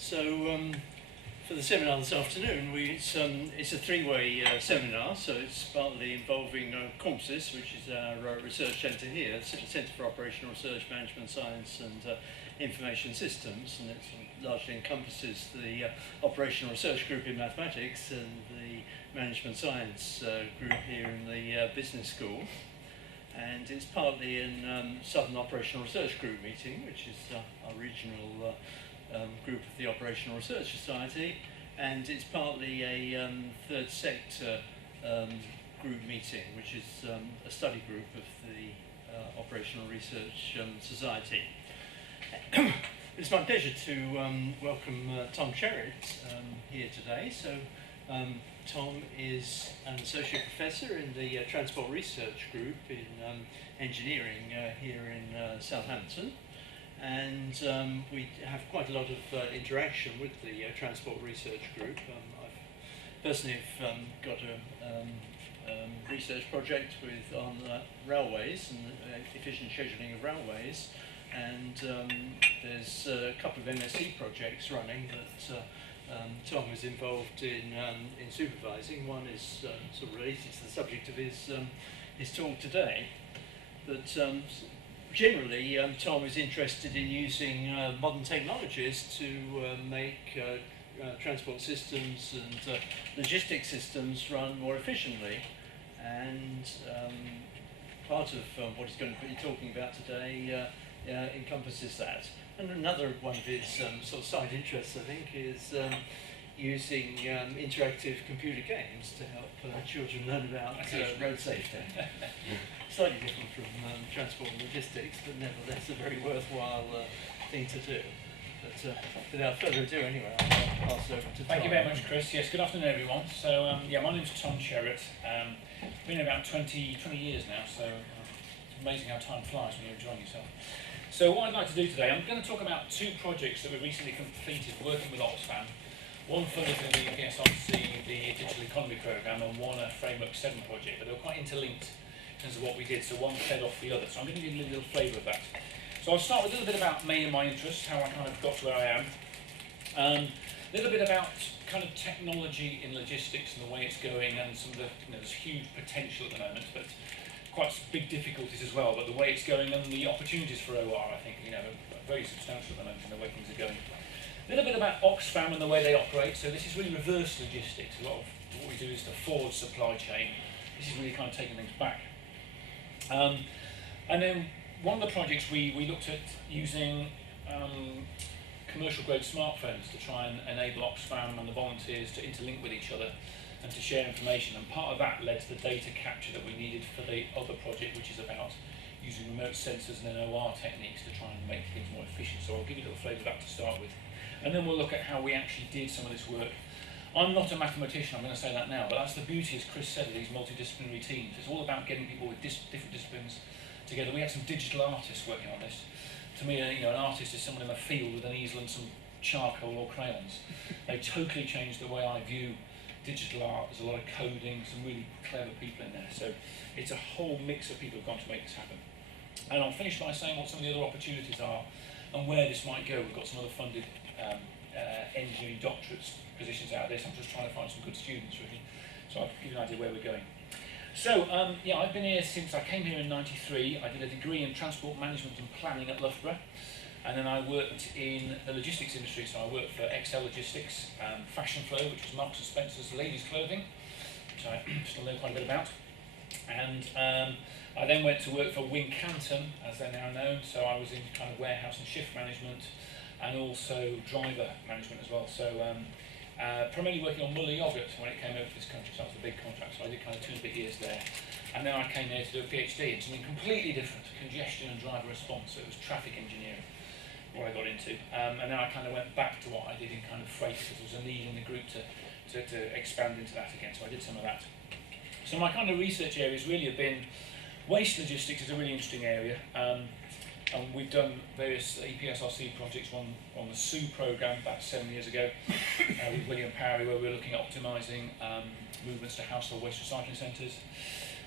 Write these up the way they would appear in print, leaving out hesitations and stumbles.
For the seminar this afternoon, it's a three-way seminar, so it's partly involving COMSIS, which is our research centre here, Centre for Operational Research, Management Science and Information Systems, and it largely encompasses the Operational Research Group in Mathematics and the Management Science group here in the Business School. And it's partly in Southern Operational Research Group meeting, which is our regional group of the Operational Research Society, and it's partly a third sector group meeting, which is a study group of the Operational Research Society. It's my pleasure to welcome Tom Cherrett here today. So Tom is an associate professor in the Transport Research Group in engineering here in Southampton. And we have quite a lot of interaction with the Transport Research Group. I've personally got a research project on railways and efficient scheduling of railways, and there's a couple of MSc projects running that Tom is involved in supervising. One is sort of related to the subject of his talk today, but generally, Tom is interested in using modern technologies to make transport systems and logistics systems run more efficiently. And part of what he's going to be talking about today encompasses that. And another one of his sort of side interests, I think, is using interactive computer games to help children learn about road safety. Slightly different from transport and logistics, but nevertheless a very worthwhile thing to do. But without further ado, anyway, I'll pass over to Tom. Thank you very much, Chris. Yes, good afternoon, everyone. So, my name's Tom Cherrett. Been about 20 years now, so it's amazing how time flies when you're enjoying yourself. So, what I'd like to do today, I'm going to talk about two projects that we recently completed working with Oxfam. One funded through the PSRC, the Digital Economy Programme, and one a Framework 7 project, but they were quite interlinked in terms of what we did, so one fed off the other. So I'm going to give you a little flavour of that. So I'll start with a little bit about me and my interests, how I kind of got to where I am. A little bit about kind of technology in logistics and the way it's going, and some of the, there's huge potential at the moment, but quite big difficulties as well, but the way it's going and the opportunities for OR, I think, are very substantial at the moment in the way things are going. A little bit about Oxfam and the way they operate. So this is really reverse logistics. A lot of what we do is the forward supply chain. This is really kind of taking things back. And then one of the projects we looked at using commercial grade smartphones to try and enable Oxfam and the volunteers to interlink with each other and to share information, and part of that led to the data capture that we needed for the other project, which is about using remote sensors and then OR techniques to try and make things more efficient. So I'll give you a little flavour of that to start with, and then we'll look at how we actually did some of this work. I'm not a mathematician, I'm going to say that now, but that's the beauty, as Chris said, of these multidisciplinary teams. It's all about getting people with different disciplines together. We had some digital artists working on this. To me, an artist is someone in the field with an easel and some charcoal or crayons. They totally changed the way I view digital art. There's a lot of coding, some really clever people in there. So it's a whole mix of people who've gone to make this happen. And I'll finish by saying what some of the other opportunities are and where this might go. We've got some other funded engineering doctorate positions out of this. I'm just trying to find some good students, really. So I'll give you an idea where we're going. So, I've been here since I came here in '93. I did a degree in transport management and planning at Loughborough. And then I worked in the logistics industry, so I worked for XL Logistics, Fashion Flow, which was Marks & Spencer's ladies' clothing, which I still know quite a bit about. And I then went to work for Wincanton, as they're now known, so I was in kind of warehouse and shift management, and also driver management as well. So primarily working on Muller yogurt when it came over to this country, so that was a big contract, so I did kind of 2.5 years there. And then I came here to do a PhD in something completely different, congestion and driver response, so it was traffic engineering, what I got into. And then I kind of went back to what I did in kind of freight, because there was a need in the group to expand into that again, so I did some of that. So my kind of research areas really have been, waste logistics is a really interesting area, and we've done various EPSRC projects, one on the SOO programme about 7 years ago with William Parry, where we were looking at optimising movements to household waste recycling centres.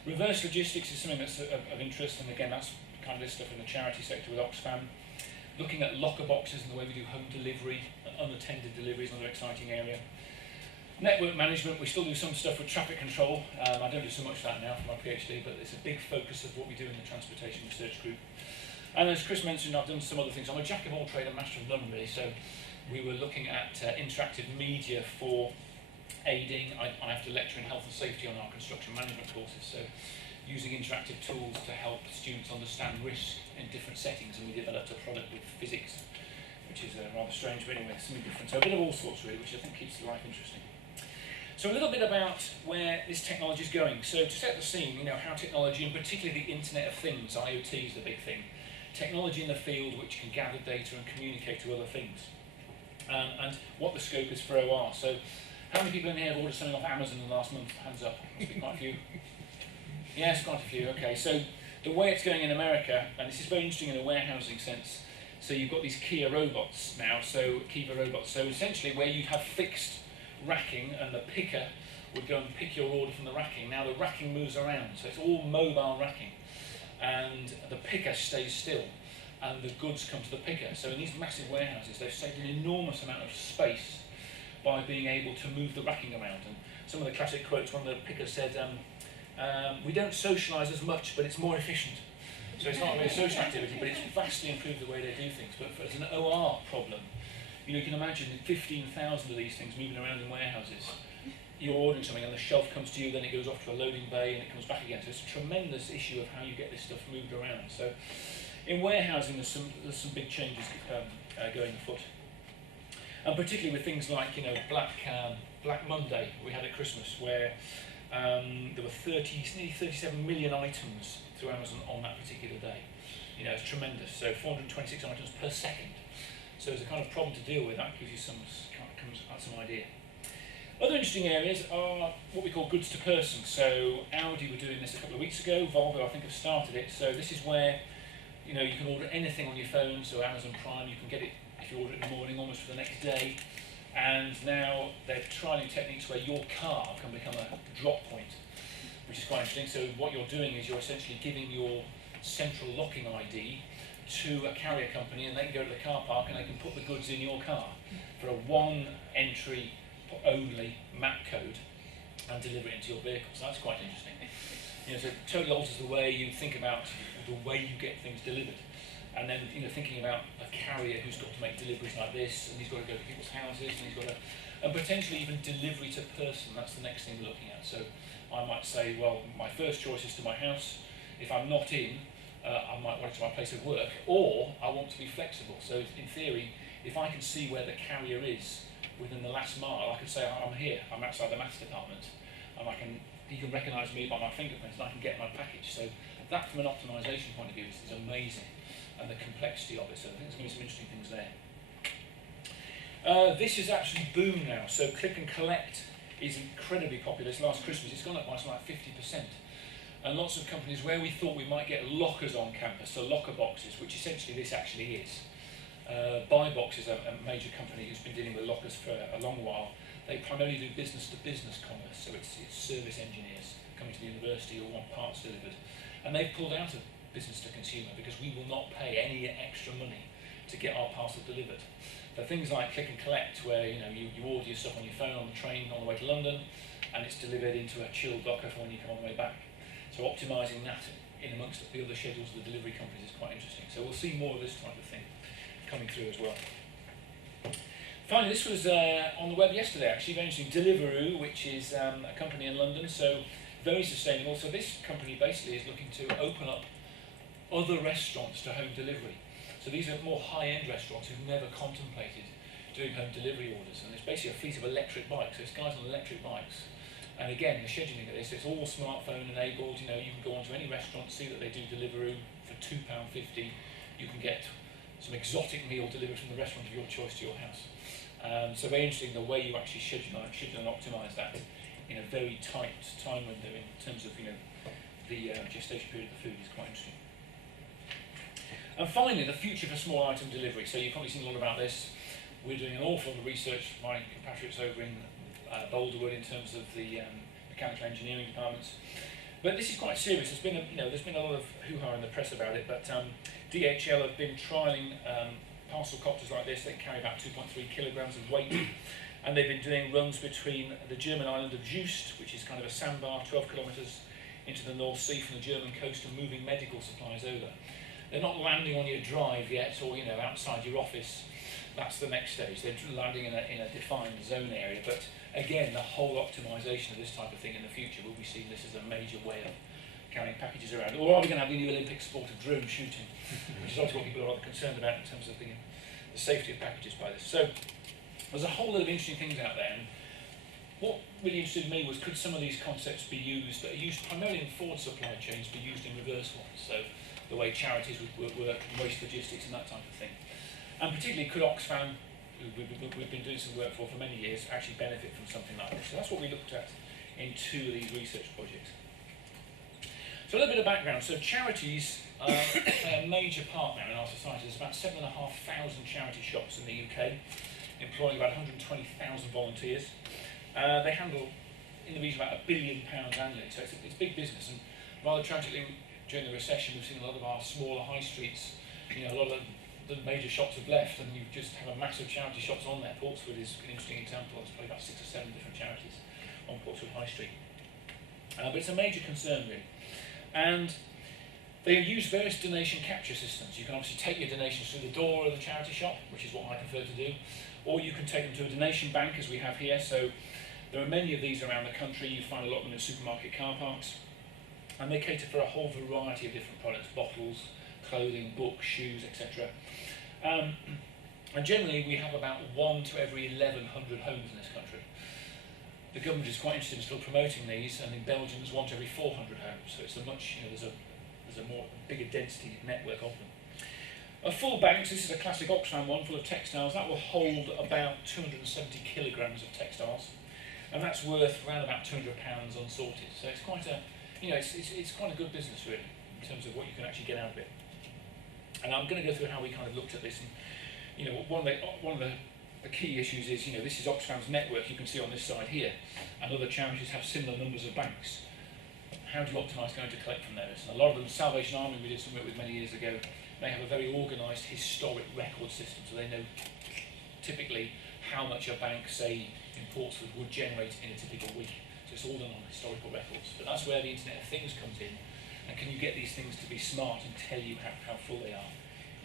Reverse logistics is something that's of interest, and again that's kind of this stuff in the charity sector with Oxfam. looking at locker boxes and the way we do home delivery, unattended delivery is another exciting area. Network management, we still do some stuff with traffic control. I don't do so much of that now for my PhD, but it's a big focus of what we do in the transportation research group. And as Chris mentioned, I've done some other things. I'm a jack of all trade and master of none, really. So we were looking at interactive media for aiding. I have to lecture in health and safety on our construction management courses, so using interactive tools to help students understand risk in different settings, and we developed a product with physics, which is rather strange, but anyway, something different. So a bit of all sorts, really, which I think keeps life interesting. So a little bit about where this technology is going. So to set the scene, how technology, and particularly the Internet of Things, IoT is the big thing, technology in the field which can gather data and communicate to other things, and what the scope is for OR. So how many people in here have ordered something off Amazon in the last month? Hands up. Must be quite a few. Yes, quite a few. Okay, so the way it's going in America, and this is very interesting in a warehousing sense, so you've got these Kiva robots now, so essentially where you'd have fixed racking and the picker would go and pick your order from the racking. Now the racking moves around, so it's all mobile racking, and the picker stays still and the goods come to the picker. So in these massive warehouses they've saved an enormous amount of space by being able to move the racking around. And some of the classic quotes, one of the pickers said, we don't socialise as much, but it's more efficient. So it's not really a social activity, but it's vastly improved the way they do things. But as an OR problem, you can imagine 15,000 of these things moving around in warehouses. You're ordering something and the shelf comes to you, then it goes off to a loading bay and it comes back again. So it's a tremendous issue of how you get this stuff moved around. So in warehousing there's some big changes going afoot. And particularly with things like Black Monday we had at Christmas, where there were nearly 37 million items through Amazon on that particular day. It's tremendous. So 426 items per second. So it's a kind of problem to deal with. That gives you some idea. Other interesting areas are what we call goods to person. So Audi were doing this a couple of weeks ago. Volvo, I think, have started it. So this is where you can order anything on your phone. So Amazon Prime, you can get it if you order it in the morning, almost for the next day. And now they're trialling techniques where your car can become a drop point, which is quite interesting. So what you're doing is you're essentially giving your central locking ID to a carrier company, and they can go to the car park and they can put the goods in your car for a one entry only map code and deliver it into your vehicle. So that's quite interesting. So it totally alters the way you think about the way you get things delivered. And then thinking about a carrier who's got to make deliveries like this, and he's got to go to people's houses, and he's got to, and potentially even delivery to person. That's the next thing we're looking at. So I might say, well, my first choice is to my house. If I'm not in, I might want it to my place of work, or I want to be flexible. So in theory, if I can see where the carrier is within the last mile, I could say I'm here, I'm outside the maths department, and he can recognise me by my fingerprints, and I can get my package. So that, from an optimisation point of view, is amazing, and the complexity of it. So I think there's going to be some interesting things there. This is actually boom now. So click and collect is incredibly popular. This last Christmas, it's gone up by something like 50%. And lots of companies, where we thought we might get lockers on campus, so locker boxes, which essentially this actually is. Buybox is a major company who's been dealing with lockers for a long while. They primarily do business-to-business commerce, so it's service engineers coming to the university who want parts delivered. And they've pulled out of business-to-consumer because we will not pay any extra money to get our parcel delivered. So things like click and collect, where you order your stuff on your phone on the train on the way to London, and it's delivered into a chilled locker for when you come on the way back. So optimising that in amongst the other schedules of the delivery companies is quite interesting. So we'll see more of this type of thing coming through as well. Finally, this was on the web yesterday, actually, very interesting. Deliveroo, which is a company in London, so very sustainable. So this company basically is looking to open up other restaurants to home delivery. So these are more high-end restaurants who've never contemplated doing home delivery orders. And it's basically a fleet of electric bikes. So it's guys on electric bikes. And again, the scheduling of this, it's all smartphone enabled. You can go onto any restaurant, see that they do Deliveroo for £2.50. You can get some exotic meal delivered from the restaurant of your choice to your house. So very interesting the way you actually schedule and optimise that in a very tight time window in terms of the gestation period of the food is quite interesting. And finally, the future for small item delivery. So you've probably seen a lot about this. We're doing an awful lot of research. My compatriots over in Boulderwood in terms of the mechanical engineering departments. But this is quite serious. There's been a lot of hoo-ha in the press about it, but DHL have been trialling Parcelcopters like this. They carry about 2.3 kilograms of weight, and they've been doing runs between the German island of Juist, which is kind of a sandbar, 12 kilometres into the North Sea from the German coast, and moving medical supplies over. They're not landing on your drive yet, or outside your office. That's the next stage. They're landing in a defined zone area, but again, the whole optimisation of this type of thing in the future will be seen this as a major way of carrying packages around. Or are we going to have the new Olympic sport of drone shooting, which is obviously what people are rather concerned about in terms of the safety of packages by this. So there's a whole lot of interesting things out there. And what really interested me was, could some of these concepts be used, that are used primarily in forward supply chains, be used in reverse ones? So the way charities would work, and waste logistics and that type of thing. And particularly, could Oxfam, who we've been doing some work for many years, actually benefit from something like this? So that's what we looked at in 2 of these research projects. So a little bit of background. So charities play a major part now in our society. There's about 7,500 charity shops in the UK, employing about 120,000 volunteers. They handle in the region of about £1 billion annually, so it's big business. And rather tragically, during the recession, we've seen a lot of our smaller high streets, a lot of the major shops have left, and you just have a massive charity shops on there. Portswood is an interesting example. There's probably about 6 or 7 different charities on Portswood High Street. But it's a major concern, really. And they use various donation capture systems. You can obviously take your donations through the door of the charity shop, which is what I prefer to do, or you can take them to a donation bank, as we have here. So there are many of these around the country. You find a lot of them in supermarket car parks, and they cater for a whole variety of different products: bottles, clothing, books, shoes, etc. And generally we have about 1 to every 1,100 homes in this country. The government is quite interested in still promoting these, and in Belgium there's 1 to every 400 homes, so it's a much, there's a more bigger density network of them. Full banks, this is a classic Oxfam one full of textiles. That will hold about 270 kilograms of textiles, and that's worth around about £200 unsorted. So it's quite a, it's quite a good business, really, in terms of what you can actually get out of it. And I'm going to go through how we kind of looked at this. And one of the key issues is, this is Oxfam's network. You can see on this side here, and other charities have similar numbers of banks. How do you optimise going to collect from those? And a lot of them, Salvation Army, we did some work with many years ago. They have a very organised historic record system, so they know typically how much a bank, say in Portswood, would generate in a typical week. So it's all done on historical records. But that's where the Internet of Things comes in. And can you get these things to be smart and tell you how full they are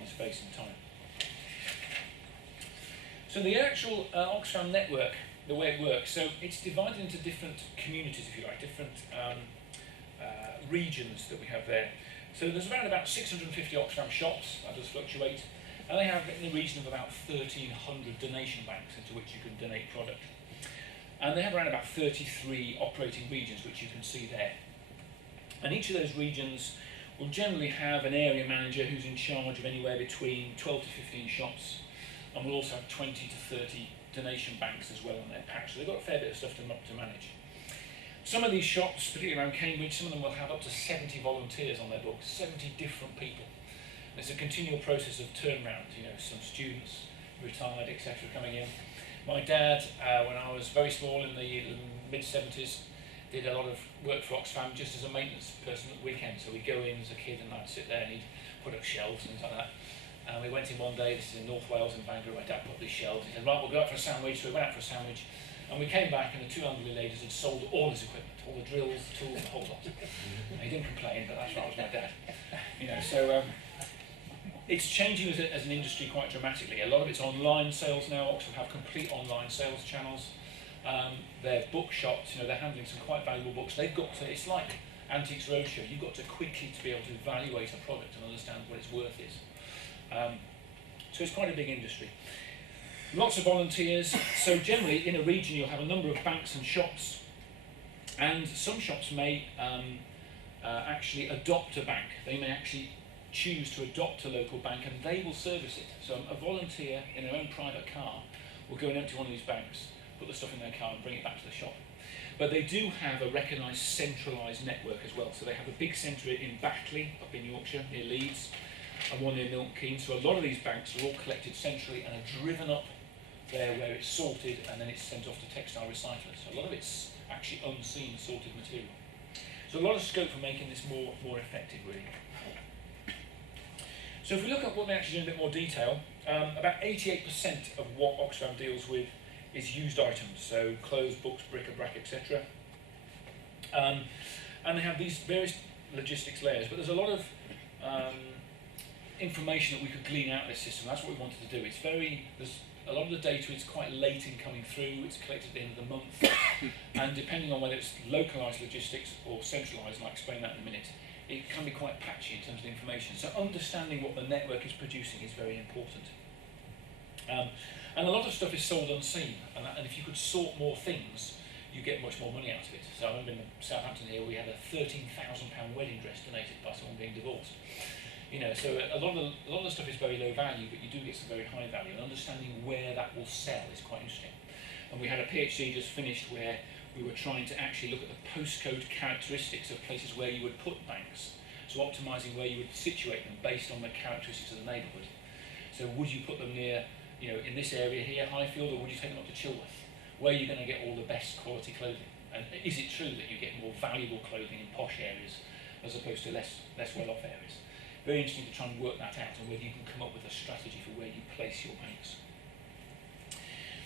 in space and time? So the actual Oxfam network, the way it works, so it's divided into different communities, if you like, different regions that we have there. So there's around about 650 Oxfam shops, that does fluctuate, and they have in the region of about 1,300 donation banks into which you can donate product. And they have around about 33 operating regions, which you can see there. And each of those regions will generally have an area manager who's in charge of anywhere between 12 to 15 shops, and we'll also have 20 to 30 donation banks as well on their patch. So they've got a fair bit of stuff to manage. Some of these shops, particularly around Cambridge, some of them will have up to 70 volunteers on their books, 70 different people. And it's a continual process of turnaround, some students, retired, etc. coming in. My dad, when I was very small in the mid-70s, did a lot of work for Oxfam just as a maintenance person at the weekend. So we'd go in as a kid and I'd sit there and he'd put up shelves and things like that. And we went in one day, this is in North Wales in Bangor, my dad put up these shelves. He said, right, we'll go out for a sandwich. So we went out for a sandwich. And we came back and the 2 elderly ladies had sold all his equipment, all the drills, the tools, the whole lot. And he didn't complain, but that's right, it was my dad. So it's changing as an industry quite dramatically. A lot of it's online sales now. Oxfam have complete online sales channels. They're bookshops, they're handling some quite valuable books. They've got to, it's like Antiques Roadshow, you've got to quickly to be able to evaluate a product and understand what its worth is. So it's quite a big industry. Lots of volunteers. So generally in a region you'll have a number of banks and shops, and some shops may actually adopt a bank. They may actually choose to adopt a local bank and they will service it. So a volunteer in their own private car will go and empty one of these banks, put the stuff in their car and bring it back to the shop. But they do have a recognised centralised network as well. So they have a big centre in Batley, up in Yorkshire, near Leeds, and one near Milton Keynes. So a lot of these banks are all collected centrally and are driven up there where it's sorted and then it's sent off to textile recyclers. So a lot of it's actually unseen sorted material. So a lot of scope for making this more effective, really. So if we look at what they actually do in a bit more detail, about 88% of what Oxfam deals with is used items, so clothes, books, bric-a-brac, etc. And they have these various logistics layers, but there's a lot of information that we could glean out of this system. That's what we wanted to do. There's a lot of the data is quite late in coming through. It's collected at the end of the month, and depending on whether it's localised logistics or centralised, and I'll explain that in a minute, it can be quite patchy in terms of the information. So understanding what the network is producing is very important. And a lot of stuff is sold unseen, and if you could sort more things, you get much more money out of it. So I remember in Southampton here, we had a £13,000 wedding dress donated by someone being divorced. You know, so a lot of the stuff is very low value, but you do get some very high value, and understanding where that will sell is quite interesting. And we had a PhD just finished where we were trying to actually look at the postcode characteristics of places where you would put banks. So optimising where you would situate them based on the characteristics of the neighbourhood. So would you put them near, you know, in this area here, Highfield, or would you take them up to Chilworth? Where are you going to get all the best quality clothing? And is it true that you get more valuable clothing in posh areas as opposed to less well-off areas? Very interesting to try and work that out, and whether you can come up with a strategy for where you place your banks.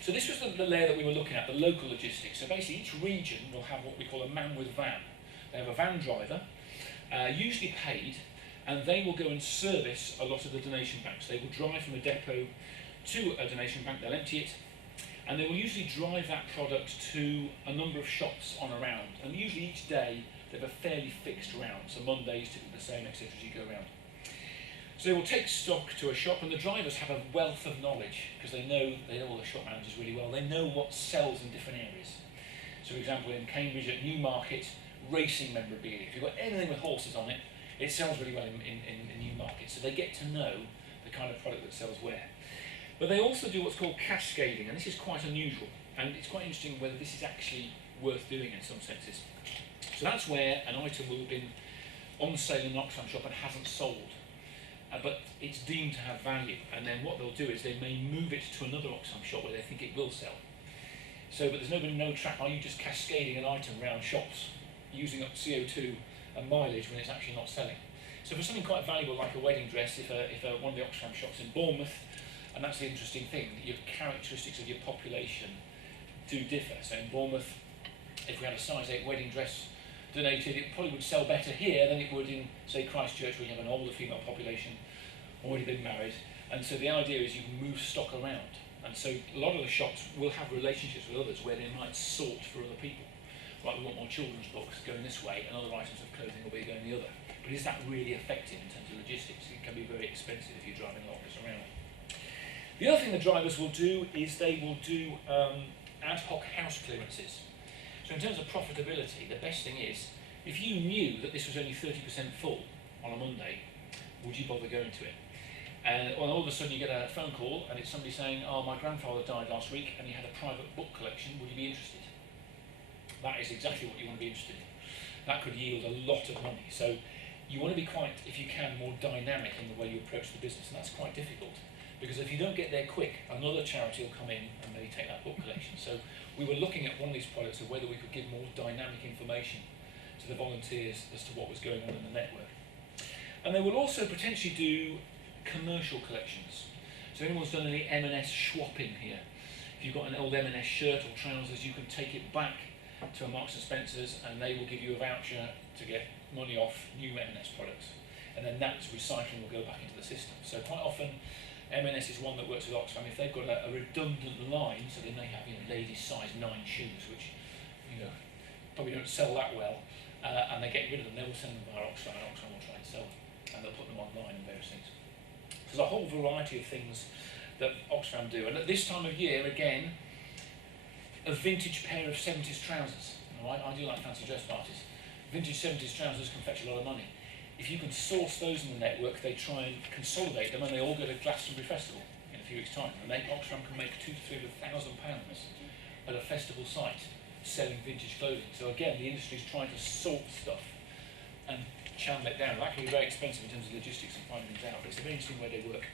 So this was the layer that we were looking at, the local logistics. So basically each region will have what we call a man with van. They have a van driver, usually paid, and they will go and service a lot of the donation banks. They will drive from a depot to a donation bank, they'll empty it, and they will usually drive that product to a number of shops on a round. And usually each day they have a fairly fixed round, so Monday is typically the same, etc. as you go around. So they will take stock to a shop, and the drivers have a wealth of knowledge because they know all the shop managers really well. They know what sells in different areas. So for example, in Cambridge at Newmarket, racing memorabilia. If you've got anything with horses on it, it sells really well in Newmarket. So they get to know the kind of product that sells where. But they also do what's called cascading, and this is quite unusual. And it's quite interesting whether this is actually worth doing in some senses. So that's where an item will have been on sale in an Oxfam shop and hasn't sold. But it's deemed to have value, and then what they'll do is they may move it to another Oxfam shop where they think it will sell. So, but there's no track. Are you just cascading an item around shops, using up CO2 and mileage when it's actually not selling? So for something quite valuable like a wedding dress, if one of the Oxfam shops in Bournemouth, and that's the interesting thing, your characteristics of your population do differ. So in Bournemouth, if we had a size 8 wedding dress donated, it probably would sell better here than it would in, say, Christchurch, where you have an older female population, already been married. And so the idea is you can move stock around. And so a lot of the shops will have relationships with others where they might sort for other people. Right, we want more children's books going this way, and other items of clothing will be going the other. But is that really effective in terms of logistics? It can be very expensive if you're driving a lot of this around. The other thing the drivers will do is they will do ad hoc house clearances. So in terms of profitability, the best thing is, if you knew that this was only 30% full on a Monday, would you bother going to it? And all of a sudden you get a phone call and it's somebody saying, oh, my grandfather died last week and he had a private book collection, would you be interested? That is exactly what you want to be interested in. That could yield a lot of money. So you want to be quite, if you can, more dynamic in the way you approach the business, and that's quite difficult. Because if you don't get there quick, another charity will come in and maybe take that book collection. So we were looking at one of these products of whether we could give more dynamic information to the volunteers as to what was going on in the network. And they will also potentially do commercial collections. So anyone's done any M&S swapping here? If you've got an old M&S shirt or trousers, you can take it back to a Marks and Spencer's and they will give you a voucher to get money off new M&S products. And then that recycling will go back into the system. So quite often, M&S is one that works with Oxfam. If they've got a redundant line, so they may have ladies size 9 shoes, which probably don't sell that well, and they get rid of them, they will send them via Oxfam, and Oxfam will try and sell them, and they'll put them online and various things. There's a whole variety of things that Oxfam do, and at this time of year, again, a vintage pair of 70s trousers. Right? I do like fancy dress parties. Vintage 70s trousers can fetch a lot of money. If you can source those in the network, they try and consolidate them, and they all go to Glastonbury Festival in a few weeks' time. And Oxfam can make £200,000 to £300,000 at a festival site selling vintage clothing. So again, the industry's trying to sort stuff and channel it down. That can be very expensive in terms of logistics and finding things out, but it's a very interesting way they work.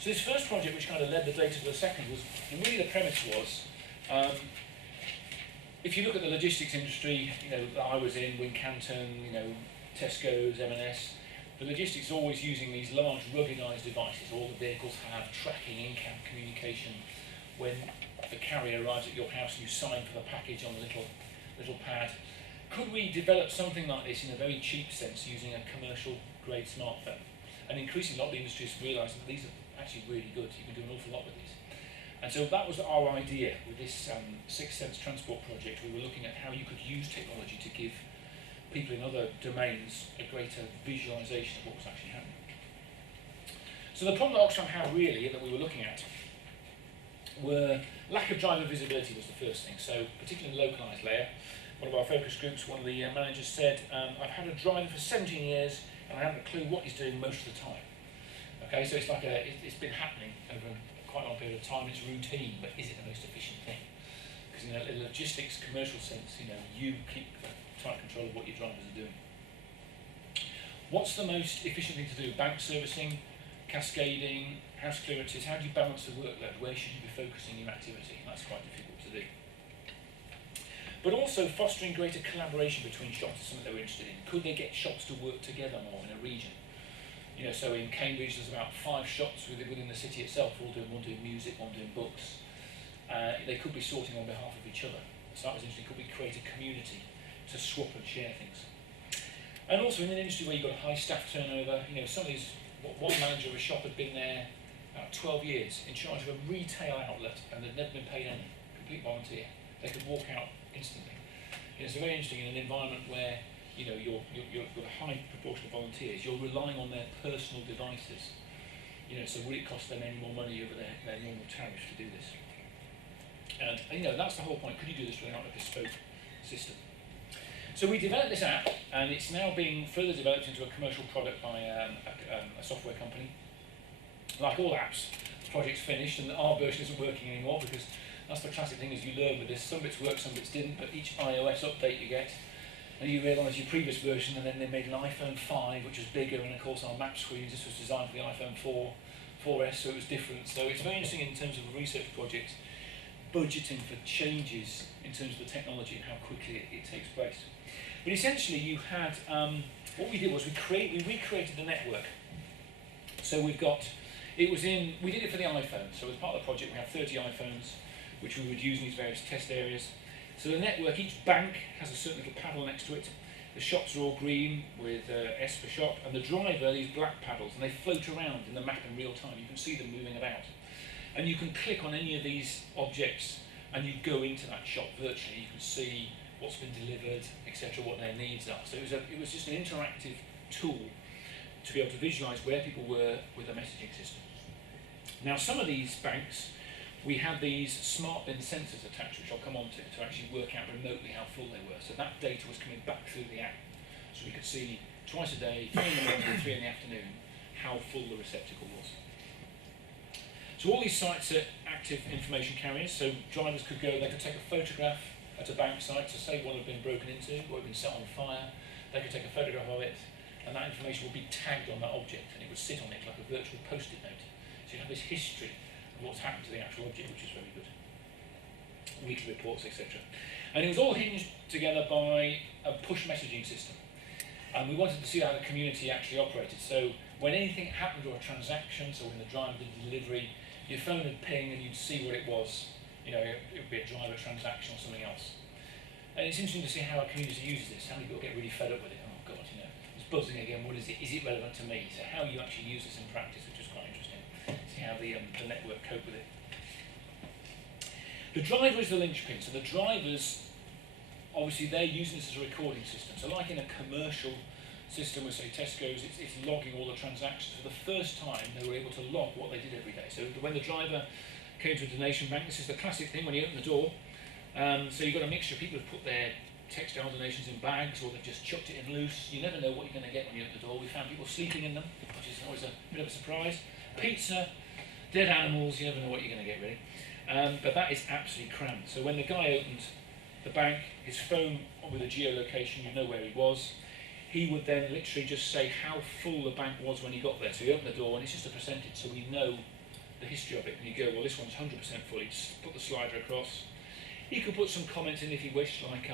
So this first project, which kind of led the data to the second, was, and really the premise was, If you look at the logistics industry, you know, that I was in, Wincanton, you know, Tesco's, M&S, the logistics is always using these large ruggedized devices. All the vehicles have tracking in-cab communication. When the carrier arrives at your house, you sign for the package on the little pad. Could we develop something like this in a very cheap sense using a commercial grade smartphone? And increasingly a lot of the industries realise that these are actually really good. You can do an awful lot with these. And so that was our idea with this Sixth Sense Transport project. We were looking at how you could use technology to give people in other domains a greater visualisation of what was actually happening. So the problem that Oxfam had really, that we were looking at, were lack of driver visibility was the first thing. So particularly in the localised layer, one of our focus groups, one of the managers said, I've had a driver for 17 years and I haven't a clue what he's doing most of the time. Okay, so it's like it's been happening over quite a long period of time, it's routine, but is it the most efficient thing? Because in a logistics commercial sense, you know, you keep tight control of what your drivers are doing. What's the most efficient thing to do? Bank servicing, cascading, house clearances, how do you balance the workload? Where should you be focusing your activity? That's quite difficult to do. But also fostering greater collaboration between shops is something they were interested in. Could they get shops to work together more in a region? You know, so in Cambridge there's about 5 shops within the city itself, one doing music, one doing books. They could be sorting on behalf of each other. So that was interesting. Could we create a community to swap and share things? And also in an industry where you've got a high staff turnover, you know, some of these, one manager of a shop had been there about 12 years in charge of a retail outlet and they'd never been paid any, complete volunteer. They could walk out instantly. You know, it's very interesting in an environment where, you know, you've got a high proportion of volunteers, you're relying on their personal devices. You know, so would it cost them any more money over their normal tariff to do this? And, you know, that's the whole point. Could you do this without a bespoke system? So we developed this app, and it's now being further developed into a commercial product by a software company. Like all apps, the project's finished, and our version isn't working anymore, because that's the classic thing is you learn with this. Some bits work, some bits didn't, but each iOS update you get, and you realise your previous version, and then they made an iPhone 5, which was bigger, and of course our map screens, this was designed for the iPhone 4S, so it was different. So it's very interesting in terms of a research project, budgeting for changes in terms of the technology and how quickly it takes place. But essentially you had, what we did was we recreated the network. So we did it for the iPhone. So as part of the project we have 30 iPhones, which we would use in these various test areas. So the network, each bank has a certain little paddle next to it. The shops are all green with S for shop, and the driver, these black paddles, and they float around in the map in real time. You can see them moving about. And you can click on any of these objects and you go into that shop virtually. You can see what's been delivered, etc., what their needs are. So it was just an interactive tool to be able to visualise where people were with a messaging system. Now some of these banks, we had these smart bin sensors attached, which I'll come on to actually work out remotely how full they were. So that data was coming back through the app. So we could see twice a day, 3 in the morning and 3 in the afternoon, how full the receptacle was. So all these sites are active information carriers, so drivers could go, they could take a photograph at a bank site to say what had been broken into, what had been set on fire. They could take a photograph of it, and that information would be tagged on that object, and it would sit on it like a virtual Postit note. So you have this history of what's happened to the actual object, which is very good. Weekly reports, etc. And it was all hinged together by a push messaging system. And we wanted to see how the community actually operated. So when anything happened to a transaction, so when the driver did the delivery, your phone would ping and you'd see what it was. You know, it would be a driver transaction or something else. And it's interesting to see how a community uses this. How many people get really fed up with it? Oh God, you know, it's buzzing again. What is it? Is it relevant to me? So how you actually use this in practice, which is quite interesting. See how the network cope with it. The driver is the linchpin. So the drivers, obviously, they're using this as a recording system. So like in a commercial system with, say, Tesco's, it's logging all the transactions. For the first time, they were able to log what they did every day. So when the driver came to a donation bank, this is the classic thing when you open the door. So you've got a mixture of people who've put their textile donations in bags, or they've just chucked it in loose. You never know what you're going to get when you open the door. We found people sleeping in them, which is always a bit of a surprise. Pizza, dead animals, you never know what you're going to get, really. But that is absolutely crammed. So when the guy opened the bank, his phone with a geolocation, you know where he was. He would then literally just say how full the bank was when he got there. So he opened the door and it's just a percentage, so we know the history of it. And you go, well, this one's 100% full. You just put the slider across. He could put some comments in if he wished, like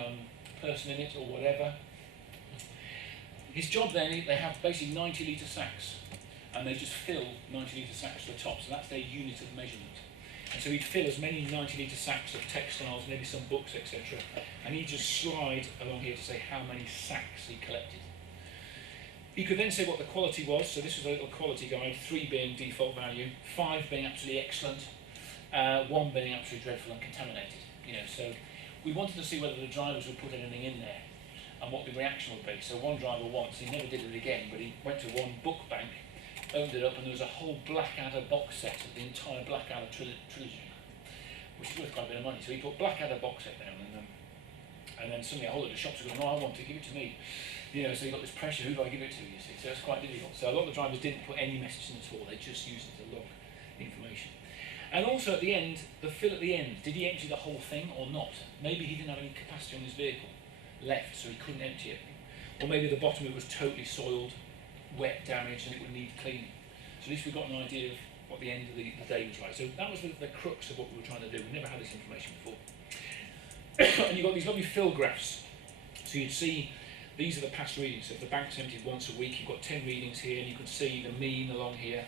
person in it or whatever. His job then, they have basically 90 litre sacks, and they just fill 90 litre sacks to the top, so that's their unit of measurement. And so he'd fill as many 90 litre sacks of textiles, maybe some books, etc., and he'd just slide along here to say how many sacks he collected. He could then say what the quality was, so this was a little quality guide, 3 being default value, 5 being absolutely excellent, 1 being absolutely dreadful and contaminated. So we wanted to see whether the drivers would put anything in there and what the reaction would be. So one driver once, he never did it again, but he went to one book bank, opened it up, and there was a whole Blackadder box set of the entire Blackadder trilogy, which is worth quite a bit of money. So he put Blackadder box set down, and then suddenly a whole lot of shops were going, "No, I want to give it to me." So you got this pressure, who do I give it to, you see? So it's quite difficult. So a lot of the drivers didn't put any message in at all, they just used it to log information. And also at the end, the fill at the end, did he empty the whole thing or not? Maybe he didn't have any capacity on his vehicle left, so he couldn't empty it. Or maybe the bottom of it was totally soiled, wet, damaged, and it would need cleaning. So at least we got an idea of what the end of the day was like. So that was the crux of what we were trying to do. We never had this information before. And you've got these lovely fill graphs. So you'd see, these are the past readings. So if the bank's emptied once a week, you've got 10 readings here, and you could see the mean along here.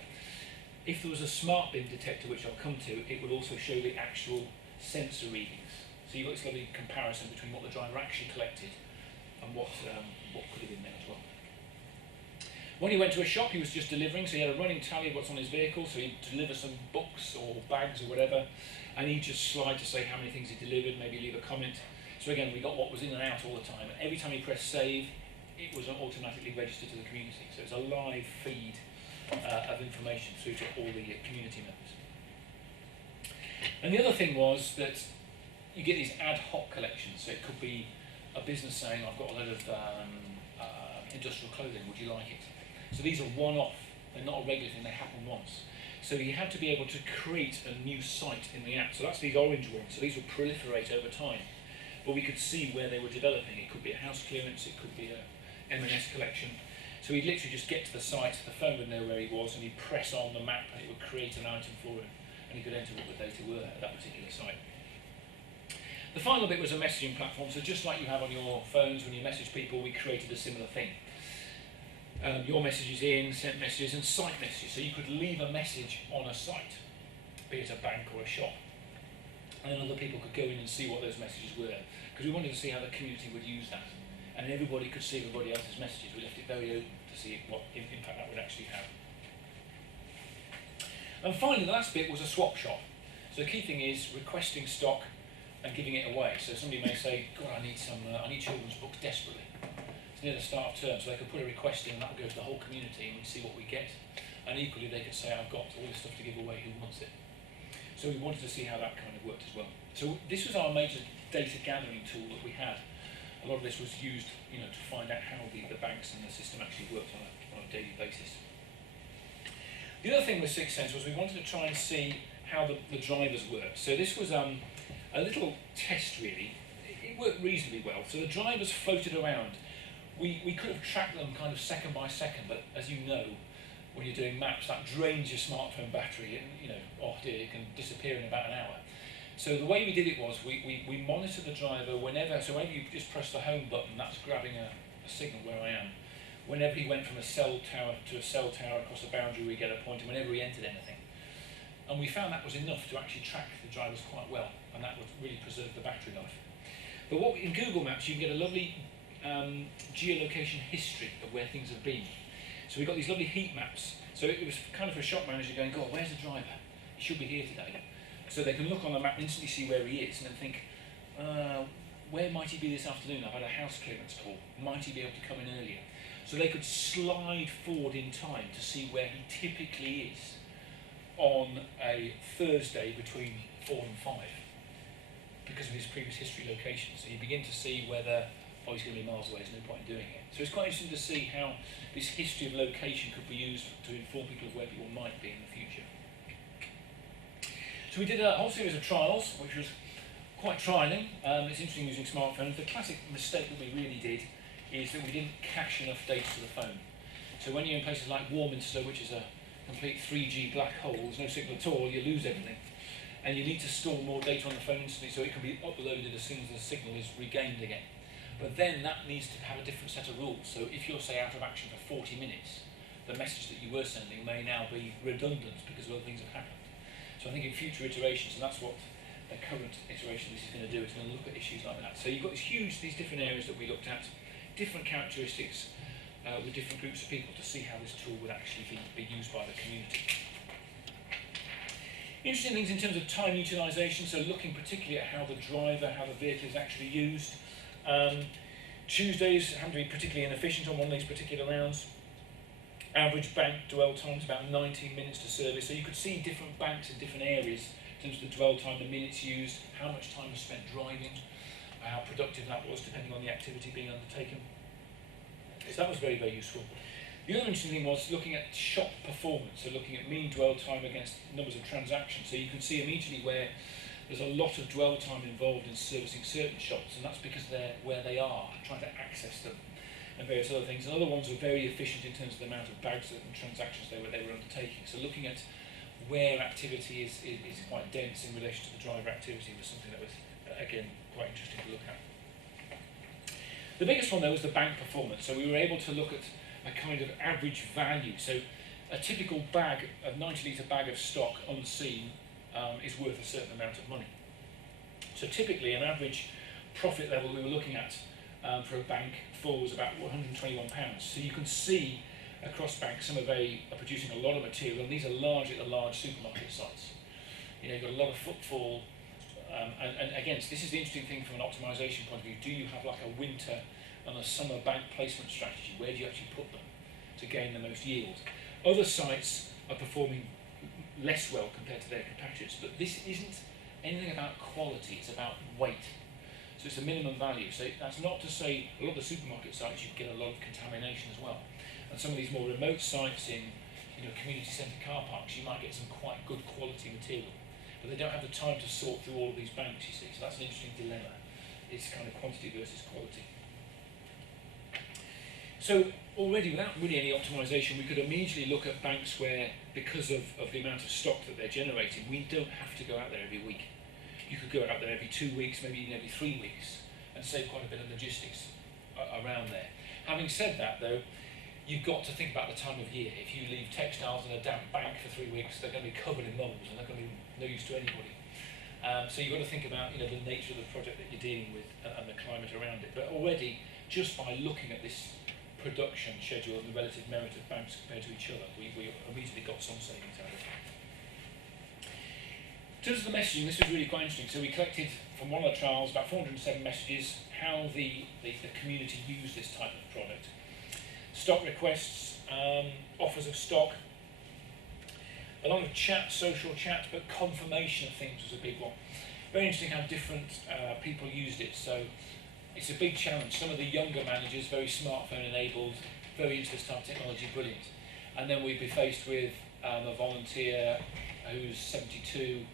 If there was a smart bin detector, which I'll come to, it would also show the actual sensor readings. So you've got this lovely comparison between what the driver actually collected and what could have been there as well. When he went to a shop, he was just delivering, so he had a running tally of what's on his vehicle, so he'd deliver some books or bags or whatever, and he'd just slide to say how many things he delivered, maybe leave a comment. So again, we got what was in and out all the time. Every time he pressed save, it was automatically registered to the community. So it's a live feed of information through to all the community members. And the other thing was that you get these ad hoc collections. So it could be a business saying, "I've got a load of industrial clothing, would you like it?" So these are one-off, they're not a regular thing, they happen once. So you had to be able to create a new site in the app. So that's these orange ones, so these would proliferate over time. But we could see where they were developing. It could be a house clearance, it could be a M&S collection. So he'd literally just get to the site, the phone would know where he was, and he'd press on the map and it would create an item for him, and he could enter what the data were at that particular site. The final bit was a messaging platform, so just like you have on your phones when you message people, we created a similar thing. Your messages in, sent messages, and site messages, so you could leave a message on a site, be it a bank or a shop, and then other people could go in and see what those messages were, because we wanted to see how the community would use that. And everybody could see everybody else's messages. We left it very open to see what impact that would actually have. And finally, the last bit was a swap shop. So the key thing is requesting stock and giving it away. So somebody may say, "God, I need children's books desperately." It's near the start of term, so they could put a request in, and that would go to the whole community, and we'd see what we get. And equally, they could say, "I've got all this stuff to give away. Who wants it?" So we wanted to see how that kind of worked as well. So this was our major data gathering tool that we had. A lot of this was used, to find out how the banks and the system actually worked on a daily basis. The other thing with Sixth Sense was we wanted to try and see how the drivers worked. So this was a little test really. It worked reasonably well. So the drivers floated around. We could have tracked them kind of second by second, but as you know, when you're doing maps, that drains your smartphone battery, and it can disappear in about an hour. So the way we did it was we monitored the driver whenever you just press the home button, that's grabbing a signal where I am. Whenever he went from a cell tower to a cell tower across a boundary, we get a point, and whenever he entered anything. And we found that was enough to actually track the drivers quite well, and that would really preserve the battery life. But in Google Maps, you can get a lovely geolocation history of where things have been. So we got these lovely heat maps. So it was kind of for a shop manager going, "God, where's the driver? He should be here today." So they can look on the map and instantly see where he is, and then think, where might he be this afternoon? I've had a house clearance call. Might he be able to come in earlier? So they could slide forward in time to see where he typically is on a Thursday between 4 and 5, because of his previous history location. So you begin to see whether, he's going to be miles away, there's no point in doing it. So it's quite interesting to see how this history of location could be used to inform people of where people might be in the future. So we did a whole series of trials, which was quite trialing. It's interesting using smartphones. The classic mistake that we really did is that we didn't cache enough data to the phone. So when you're in places like Warminster, which is a complete 3G black hole, there's no signal at all, you lose everything. and you need to store more data on the phone instantly so it can be uploaded as soon as the signal is regained again. But then that needs to have a different set of rules. So if you're, say, out of action for 40 minutes, the message that you were sending may now be redundant because other things have happened. So I think in future iterations, and that's what the current iteration this is going to do, it's going to look at issues like that. So you've got these different areas that we looked at, different characteristics with different groups of people to see how this tool would actually be used by the community. Interesting things in terms of time utilisation, so looking particularly at how the vehicle is actually used. Tuesdays happen to be particularly inefficient on one of these particular rounds. Average bank dwell time is about 19 minutes to service, so you could see different banks in different areas in terms of the dwell time, the minutes used, how much time was spent driving, how productive that was depending on the activity being undertaken. So that was very, very useful. The other interesting thing was looking at shop performance, so looking at mean dwell time against numbers of transactions. So you can see immediately where there's a lot of dwell time involved in servicing certain shops, and that's because they're where they are, trying to access them, and various other things. And other ones were very efficient in terms of the amount of bags and transactions they were undertaking. So looking at where activity is quite dense in relation to the driver activity was something that was, again, quite interesting to look at. The biggest one, though, was the bank performance. So we were able to look at a kind of average value. So a typical bag, a 90-litre bag of stock unseen is worth a certain amount of money. So typically an average profit level we were looking at for a bank for was about £121. So you can see across banks some are producing a lot of material, and these are largely the large supermarket sites. You know, you've got a lot of footfall, and again, this is the interesting thing from an optimisation point of view. Do you have like a winter and a summer bank placement strategy? Where do you actually put them to gain the most yield? Other sites are performing less well compared to their competitors, but this isn't anything about quality, it's about weight. So it's a minimum value. So that's not to say a lot of the supermarket sites you get a lot of contamination as well. And some of these more remote sites in community centre car parks, you might get some quite good quality material. But they don't have the time to sort through all of these banks, you see. So that's an interesting dilemma. It's kind of quantity versus quality. So already, without really any optimisation, we could immediately look at banks where, because of the amount of stock that they're generating, we don't have to go out there every week. You could go out there every 2 weeks, maybe even every 3 weeks, and save quite a bit of logistics around there. Having said that, though, you've got to think about the time of year. If you leave textiles in a damp bank for 3 weeks, they're going to be covered in mould, and they're going to be no use to anybody. So you've got to think about the nature of the project that you're dealing with and the climate around it. But already, just by looking at this production schedule and the relative merit of banks compared to each other, we immediately got some savings out of it. In terms of the messaging, this was really quite interesting. So we collected from one of the trials about 407 messages, how the community used this type of product. Stock requests, offers of stock, a lot of chat, social chat, but confirmation of things was a big one. Very interesting how different people used it. So it's a big challenge. Some of the younger managers, very smartphone enabled, very into this type of technology, brilliant. And then we'd be faced with a volunteer who's 72,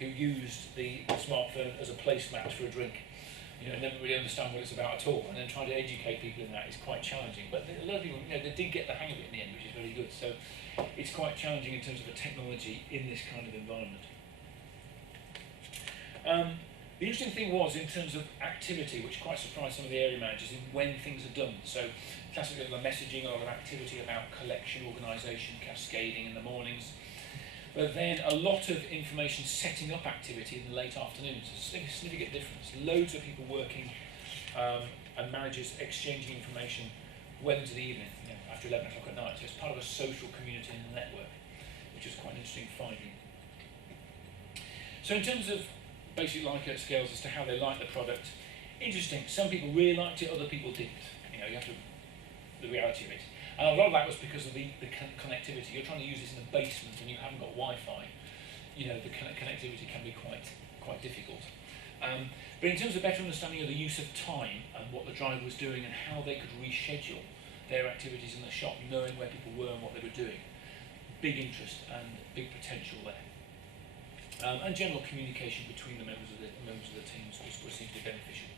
who used the smartphone as a placemat for a drink. Never really understand what it's about at all, and then trying to educate people in that is quite challenging. But a lot of people, they did get the hang of it in the end, which is very good. So it's quite challenging in terms of the technology in this kind of environment. The interesting thing was in terms of activity, which quite surprised some of the area managers, in when things are done. So classically, the messaging, a lot of activity about collection, organisation, cascading in the mornings. But then a lot of information setting up activity in the late afternoons. It's a significant difference. Loads of people working and managers exchanging information well into the evening, after 11 o'clock at night. So it's part of a social community in the network, which is quite an interesting finding. So in terms of basic Likert scales as to how they like the product, interesting. Some people really liked it, other people didn't. You have to, the reality of it. And a lot of that was because of the connectivity. You're trying to use this in a basement and you haven't got Wi-Fi. The connectivity can be quite difficult. But in terms of better understanding of the use of time and what the driver was doing and how they could reschedule their activities in the shop, knowing where people were and what they were doing, big interest and big potential there. And general communication between the members of the teams was seemed to be beneficial.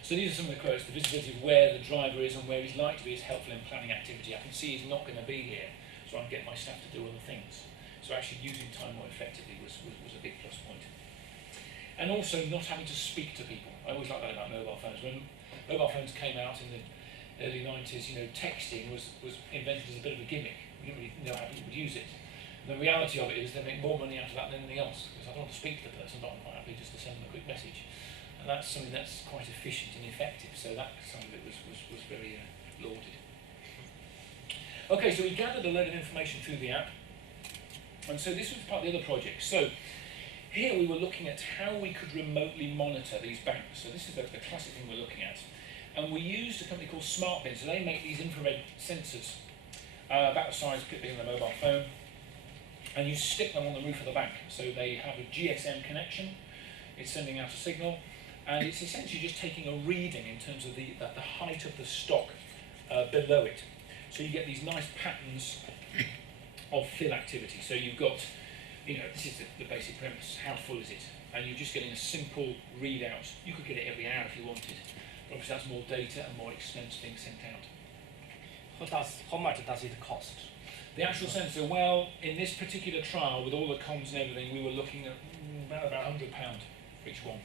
So these are some of the quotes. The visibility of where the driver is and where he's like to be is helpful in planning activity. I can see he's not going to be here, so I can get my staff to do other things. So actually using time more effectively was a big plus point. And also not having to speak to people. I always like that about mobile phones. When mobile phones came out in the early 90s, texting was invented as a bit of a gimmick. We didn't really know how people would use it. And the reality of it is they make more money out of that than anything else, because I don't want to speak to the person, but I'm quite happy just to send them a quick message. And that's something that's quite efficient and effective, so that some of it was very lauded. Okay, so we gathered a load of information through the app, and so this was part of the other project. So here we were looking at how we could remotely monitor these banks. So this is the classic thing we're looking at. And we used a company called SmartBin. So they make these infrared sensors about the size of being a mobile phone, and you stick them on the roof of the bank. So they have a GSM connection, it's sending out a signal, and it's essentially just taking a reading in terms of the height of the stock below it. So you get these nice patterns of fill activity. So you've got, this is the basic premise, how full is it? And you're just getting a simple readout. You could get it every hour if you wanted. But obviously that's more data and more expense being sent out. How much does it cost? The actual sensor, well, in this particular trial, with all the comms and everything, we were looking at about £100 for each one.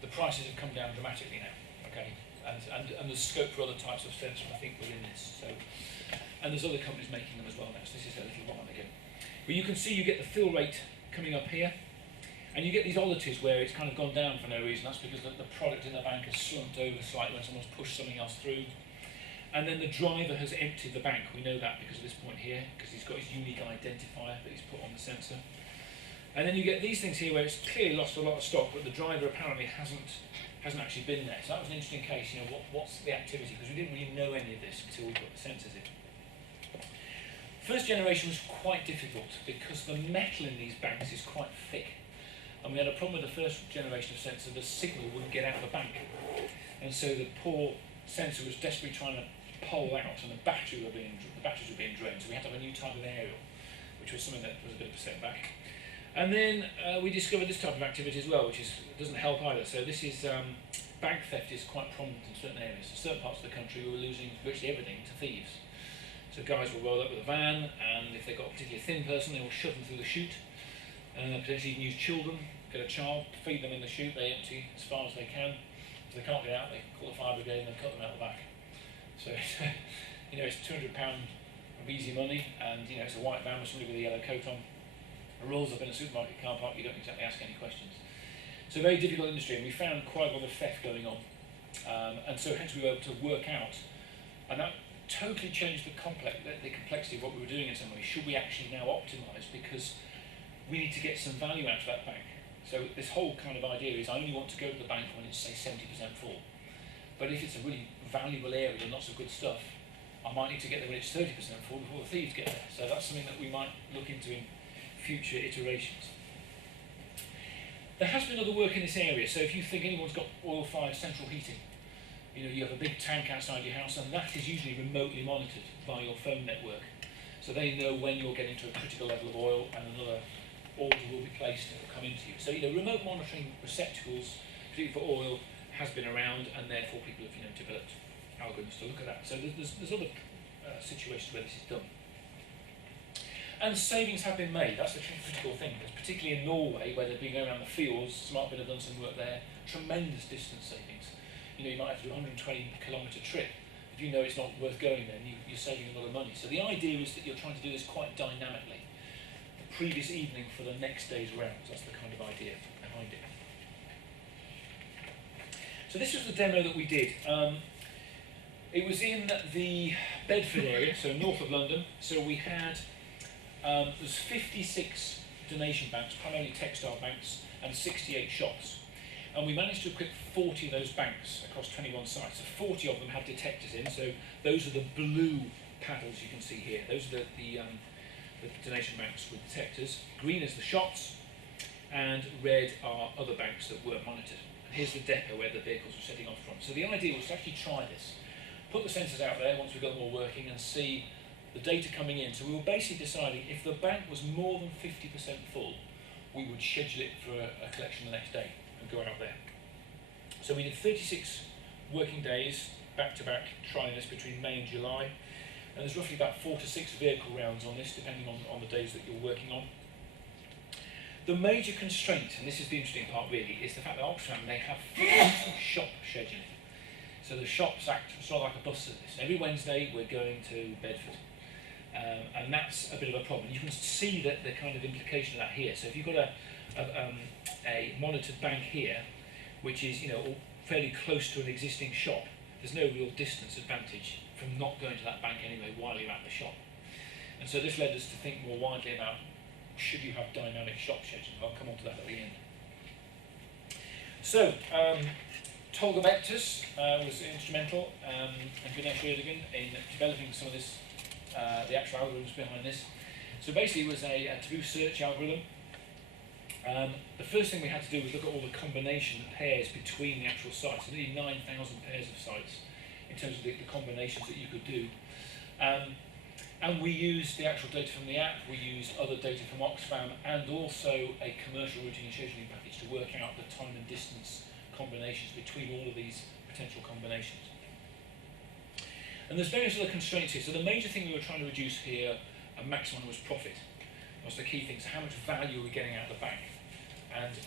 The prices have come down dramatically now, okay? And there's scope for other types of sensors, I think, within this. So, and there's other companies making them as well now, so this is a little while ago. But you can see you get the fill rate coming up here, and you get these oddities where it's kind of gone down for no reason. That's because the product in the bank has slumped over slightly when someone's pushed something else through. And then the driver has emptied the bank. We know that because of this point here, because he's got his unique identifier that he's put on the sensor. And then you get these things here where it's clearly lost a lot of stock, but the driver apparently hasn't actually been there. So that was an interesting case. What's the activity? Because we didn't really know any of this until we put the sensors in. First generation was quite difficult because the metal in these banks is quite thick. And we had a problem with the first generation of sensor. The signal wouldn't get out of the bank. And so the poor sensor was desperately trying to pull out, and the batteries were being drained. So we had to have a new type of aerial, which was something that was a bit of a setback. And then we discovered this type of activity as well, which doesn't help either. So this is bank theft is quite prominent in certain areas. In certain parts of the country, we were losing virtually everything to thieves. So guys will roll up with a van, and if they've got a particularly thin person, they will shove them through the chute. Potentially even use children. Get a child, feed them in the chute. They empty as far as they can. If they can't get out, they call the fire brigade and they cut them out the back. So it's £200 of easy money, and it's a white van with somebody with a yellow coat on. It rolls up in a supermarket car park. You don't exactly ask any questions. So a very difficult industry, and we found quite a lot of theft going on, and so hence we were able to work out, and that totally changed the complexity of what we were doing in some way. Should we actually now optimise, because we need to get some value out of that bank? So this whole kind of idea is I only want to go to the bank when it's, say, 70% full. But if it's a really valuable area and lots of good stuff, I might need to get there when it's 30% full before the thieves get there. So that's something that we might look into in future iterations. There has been other work in this area. So if you think anyone's got oil-fired central heating, you have a big tank outside your house, and that is usually remotely monitored by your phone network. So they know when you're getting to a critical level of oil, and another order will be placed and will come into you. So remote monitoring receptacles, particularly for oil, has been around, and therefore people have developed algorithms to look at that. So there's other situations where this is done. And savings have been made. That's the critical thing, because particularly in Norway, where they've been going around the fields, SmartBin have done some work there, tremendous distance savings. You might have to do a 120-kilometre trip. If you know it's not worth going then, you're saving a lot of money. So the idea is that you're trying to do this quite dynamically. The previous evening for the next day's rounds. That's the kind of idea behind it. So this was the demo that we did. It was in the Bedford area, so north of London. So we had, there's 56 donation banks, primarily textile banks, and 68 shops. And we managed to equip 40 of those banks across 21 sites. So 40 of them have detectors in, so those are the blue paddles you can see here. Those are the donation banks with detectors. Green is the shops, and red are other banks that weren't monitored. And here's the depot where the vehicles were setting off from. So the idea was to actually try this. Put the sensors out there once we got them all working and see the data coming in. So we were basically deciding if the bank was more than 50% full, we would schedule it for a collection the next day and go out there. So we did 36 working days back to back, trying this between May and July. and there's roughly about 4 to 6 vehicle rounds on this, depending on the days that you're working on. The major constraint, and this is the interesting part really, is the fact that Oxfam, they have shop scheduling. So the shops act sort of like a bus service. Every Wednesday we're going to Bedford. And that's a bit of a problem. You can see that the kind of implication of that here. So if you've got a monitored bank here, which is fairly close to an existing shop, there's no real distance advantage from not going to that bank anyway while you're at the shop. And so this led us to think more widely about, should you have dynamic shop scheduling? I'll come on to that at the end. So, Postit was instrumental, and Ganesh Erdogan in developing some of this, the actual algorithms behind this. So basically it was a taboo search algorithm. The first thing we had to do was look at all the combination pairs between the actual sites. So nearly 9,000 pairs of sites in terms of the combinations that you could do. And we used the actual data from the app, we used other data from Oxfam, and also a commercial routing and scheduling package to work out the time and distance combinations between all of these potential combinations. And there's various other constraints here. So the major thing we were trying to reduce here and maximum was profit. That was the key thing. So how much value are we getting out of the bank? And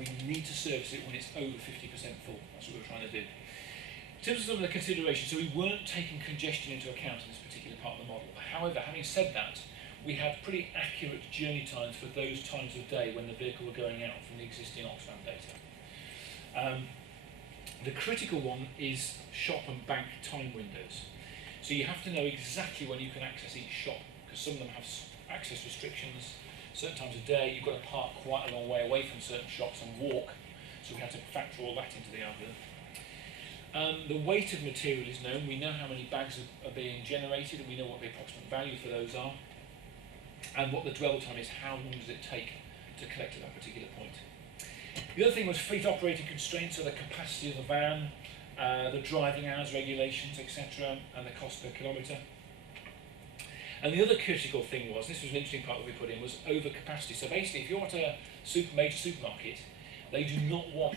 we need to service it when it's over 50% full. That's what we were trying to do. In terms of some of the considerations, so we weren't taking congestion into account in this particular part of the model. However, having said that, we had pretty accurate journey times for those times of day when the vehicle were going out from the existing Oxfam data. The critical one is shop and bank time windows. So you have to know exactly when you can access each shop, because some of them have access restrictions. Certain times of day, you've got to park quite a long way away from certain shops and walk, so we had to factor all that into the algorithm. The weight of material is known. We know how many bags are being generated, and we know what the approximate value for those are. And what the dwell time is, how long does it take to collect at that particular point. The other thing was fleet operating constraints, so the capacity of the van, the driving hours regulations, etc., and the cost per kilometre. And the other critical thing was, this was an interesting part that we put in, was overcapacity. So basically, if you're at a major supermarket, they do not want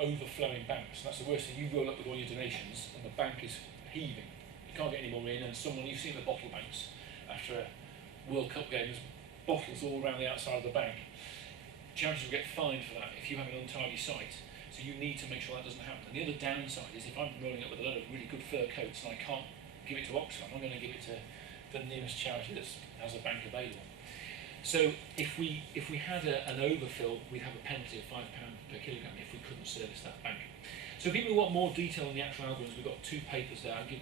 overflowing banks. That's the worst thing. You roll up with all your donations and the bank is heaving. You can't get any more in, and you've seen the bottle banks after a World Cup game, there's bottles all around the outside of the bank. Charities will get fined for that if you have an untidy site. So you need to make sure that doesn't happen. And the other downside is, if I'm rolling up with a load of really good fur coats and I can't give it to Oxfam, I'm going to give it to the nearest charity that has a bank available. So if we had an overfill, we'd have a penalty of £5 per kilogram if we couldn't service that bank. So if people want more detail on the actual algorithms, we've got 2 papers there. I'll give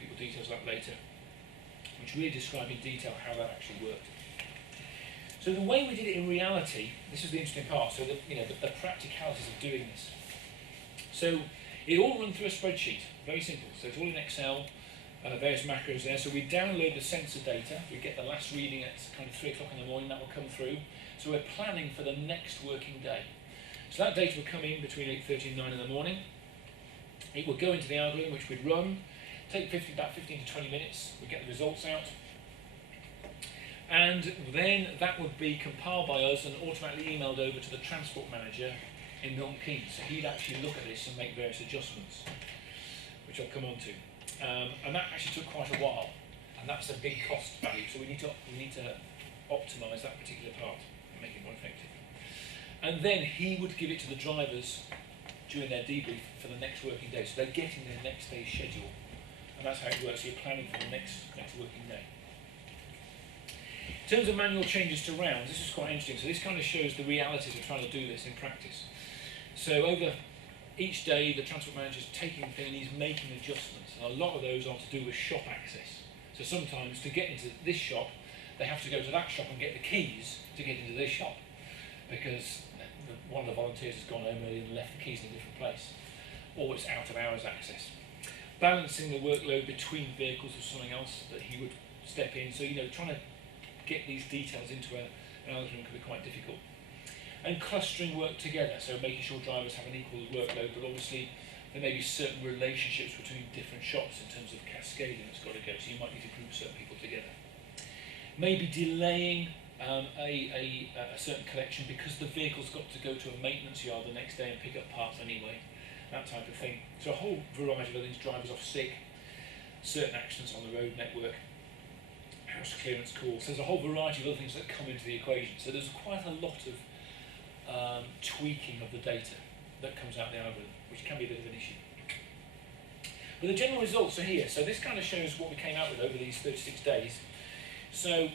people details of that later, which really describe in detail how that actually worked. So the way we did it in reality, this is the interesting part, so the practicalities of doing this. So it all run through a spreadsheet, very simple. So it's all in Excel, various macros there. So we download the sensor data, we get the last reading at kind of 3 o'clock in the morning, that will come through. So we're planning for the next working day. So that data will come in between 8:30 and 9 in the morning. It will go into the algorithm, which we'd run, take about 15 to 20 minutes, we get the results out. And then that would be compiled by us and automatically emailed over to the transport manager in Milton Keynes. So he'd actually look at this and make various adjustments, which I'll come on to. And that actually took quite a while, and that's a big cost value. So we need to optimise that particular part and make it more effective. And then he would give it to the drivers during their debrief for the next working day. So they're getting their next day's schedule, and that's how it works. So you're planning for the next working day. In terms of manual changes to rounds, this is quite interesting. So this kind of shows the realities of trying to do this in practice. So over each day, the transport manager is taking a thing and he's making adjustments. And a lot of those are to do with shop access. So sometimes to get into this shop, they have to go to that shop and get the keys to get into this shop, because one of the volunteers has gone home early and left the keys in a different place, or it's out of hours access. Balancing the workload between vehicles or something else that he would step in. So, trying to get these details into an algorithm can be quite difficult. And clustering work together, so making sure drivers have an equal workload, but obviously there may be certain relationships between different shops in terms of cascading that's got to go, so you might need to group certain people together. Maybe delaying a certain collection because the vehicle's got to go to a maintenance yard the next day and pick up parts anyway, that type of thing. So a whole variety of things, drivers off sick. certain actions on the road network, house clearance calls. There's a whole variety of other things that come into the equation. So there's quite a lot of tweaking of the data that comes out of the algorithm, which can be a bit of an issue. But the general results are here. So this kind of shows what we came out with over these 36 days. So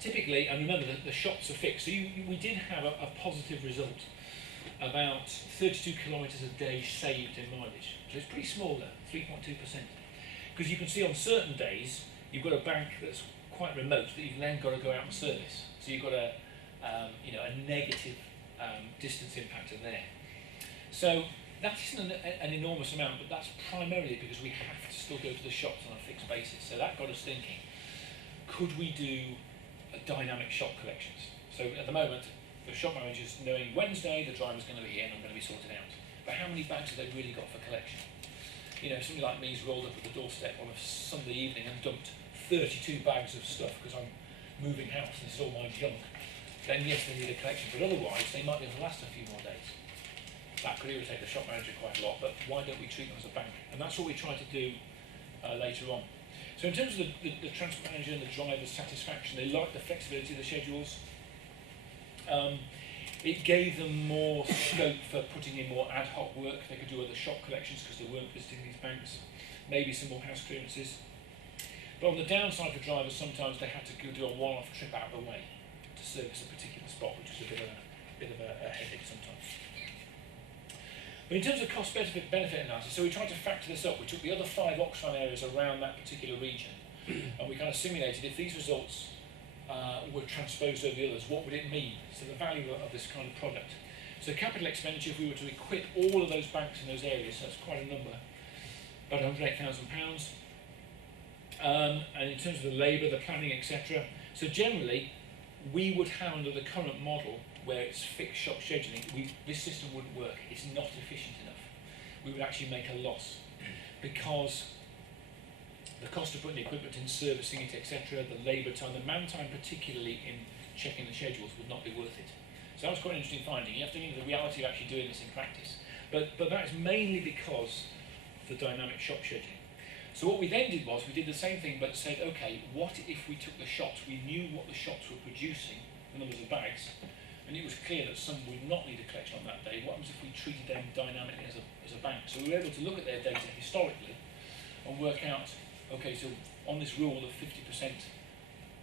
typically, and remember that the shots are fixed, so we did have a positive result, about 32 kilometres a day saved in mileage. So it's pretty small there, 3.2%. Because you can see on certain days, you've got a bank that's quite remote that you've then got to go out and service. So you've got a negative distance impact in there. So that isn't an enormous amount, but that's primarily because we have to still go to the shops on a fixed basis. So that got us thinking, could we do dynamic shop collections? So at the moment, the shop manager's knowing Wednesday the driver's going to be here and I'm going to be sorted out. But how many bags have they really got for collection? You know, somebody like me's rolled up at the doorstep on a Sunday evening and dumped 32 bags of stuff because I'm moving house and it's all my junk. Then yes, they need a collection, but otherwise they might be able to last a few more days. That could irritate the shop manager quite a lot, but why don't we treat them as a bank? And that's what we try to do later on. So in terms of the transport manager and the driver's satisfaction, they like the flexibility of the schedules. It gave them more scope for putting in more ad hoc work. They could do other shop collections because they weren't visiting these banks. Maybe some more house clearances. But on the downside for drivers, sometimes they had to go do a one-off trip out of the way to service a particular spot, which is a bit of a headache sometimes. But in terms of cost-benefit analysis, so we tried to factor this up. We took the other 5 Oxfam areas around that particular region, and we kind of simulated if these results were transposed over the others, what would it mean? So the value of this kind of product. So capital expenditure, if we were to equip all of those banks in those areas, so that's quite a number, about £108,000. And in terms of the labour, the planning, etc. So generally, we would have under the current model, where it's fixed shop scheduling, this system wouldn't work. It's not efficient enough. We would actually make a loss because the cost of putting the equipment in, servicing it, etc., the labour time, the man time particularly in checking the schedules would not be worth it. So that was quite an interesting finding. You have to think of the reality of actually doing this in practice. But that is mainly because of the dynamic shop scheduling. So what we then did was we did the same thing but said, okay, what if we took the shops, we knew what the shops were producing, the numbers of bags, and it was clear that some would not need a collection on that day. What happens if we treated them dynamically as a bank? So we were able to look at their data historically and work out, okay, so on this rule of 50%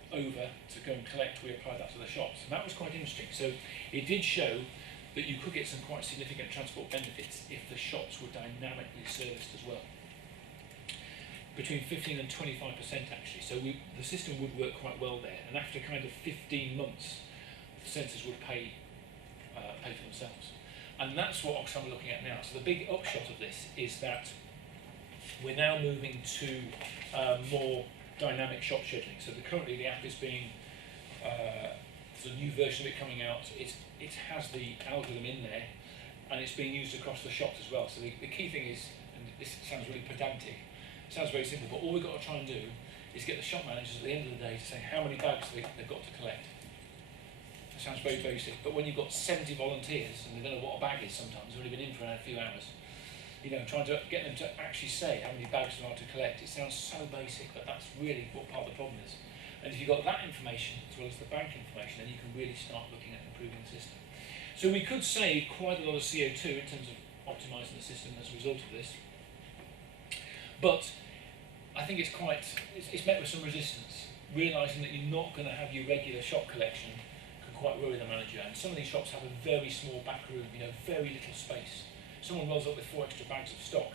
over to go and collect, we applied that to the shops. And that was quite interesting. So it did show that you could get some quite significant transport benefits if the shops were dynamically serviced as well. Between 15 and 25% actually. So the system would work quite well there. And after kind of 15 months, the centres would pay for themselves. And that's what Oxfam are looking at now. So the big upshot of this is that we're now moving to more dynamic shop scheduling. So currently the app is being, there's a new version of it coming out. It has the algorithm in there, and it's being used across the shops as well. So the key thing is, and this sounds really pedantic, it sounds very simple, but all we've got to try and do is get the shop managers at the end of the day to say how many bags they've got to collect. It sounds very basic, but when you've got 70 volunteers and they don't know what a bag is sometimes, they've only been in for a few hours, you know, trying to get them to actually say how many bags they are to collect, it sounds so basic, but that's really what part of the problem is. And if you've got that information, as well as the bank information, then you can really start looking at improving the system. So we could save quite a lot of CO2 in terms of optimising the system as a result of this. But I think it's met with some resistance, realising that you're not going to have your regular shop collection can quite worry the manager. And some of these shops have a very small back room, you know, very little space. Someone rolls up with 4 extra bags of stock,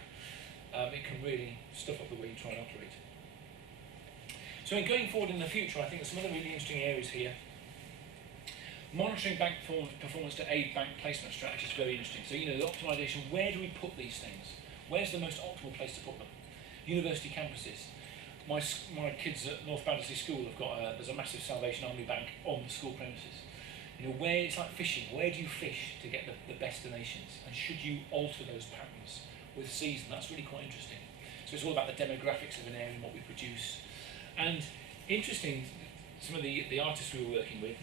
it can really stuff up the way you try and operate. So in going forward in the future, I think there's some other really interesting areas here. Monitoring bank performance to aid bank placement strategy is very interesting. So, you know, the optimisation, where do we put these things? Where's the most optimal place to put them? University campuses. My kids at North Battersea School have got there's a massive Salvation Army bank on the school premises. You know, where it's like fishing. Where do you fish to get the best donations? And should you alter those patterns with season? That's really quite interesting. So it's all about the demographics of an area and what we produce. And interesting, some of the artists we were working with,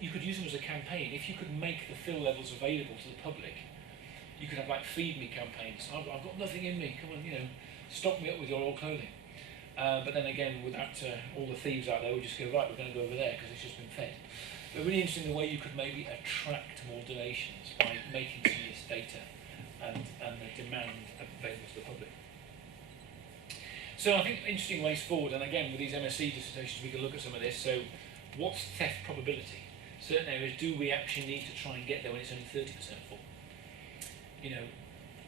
you could use them as a campaign. If you could make the fill levels available to the public, you could have like feed me campaigns. I've got nothing in me. Come on, you know, stock me up with your old clothing. But then again, without all the thieves out there, we just go, right, we're going to go over there because it's just been fed. But really interesting the way you could maybe attract more donations by making some of this data and the demand available to the public. So I think interesting ways forward, and again with these MSc dissertations we can look at some of this. So what's theft probability? Certain areas, do we actually need to try and get there when it's only 30% full? You know,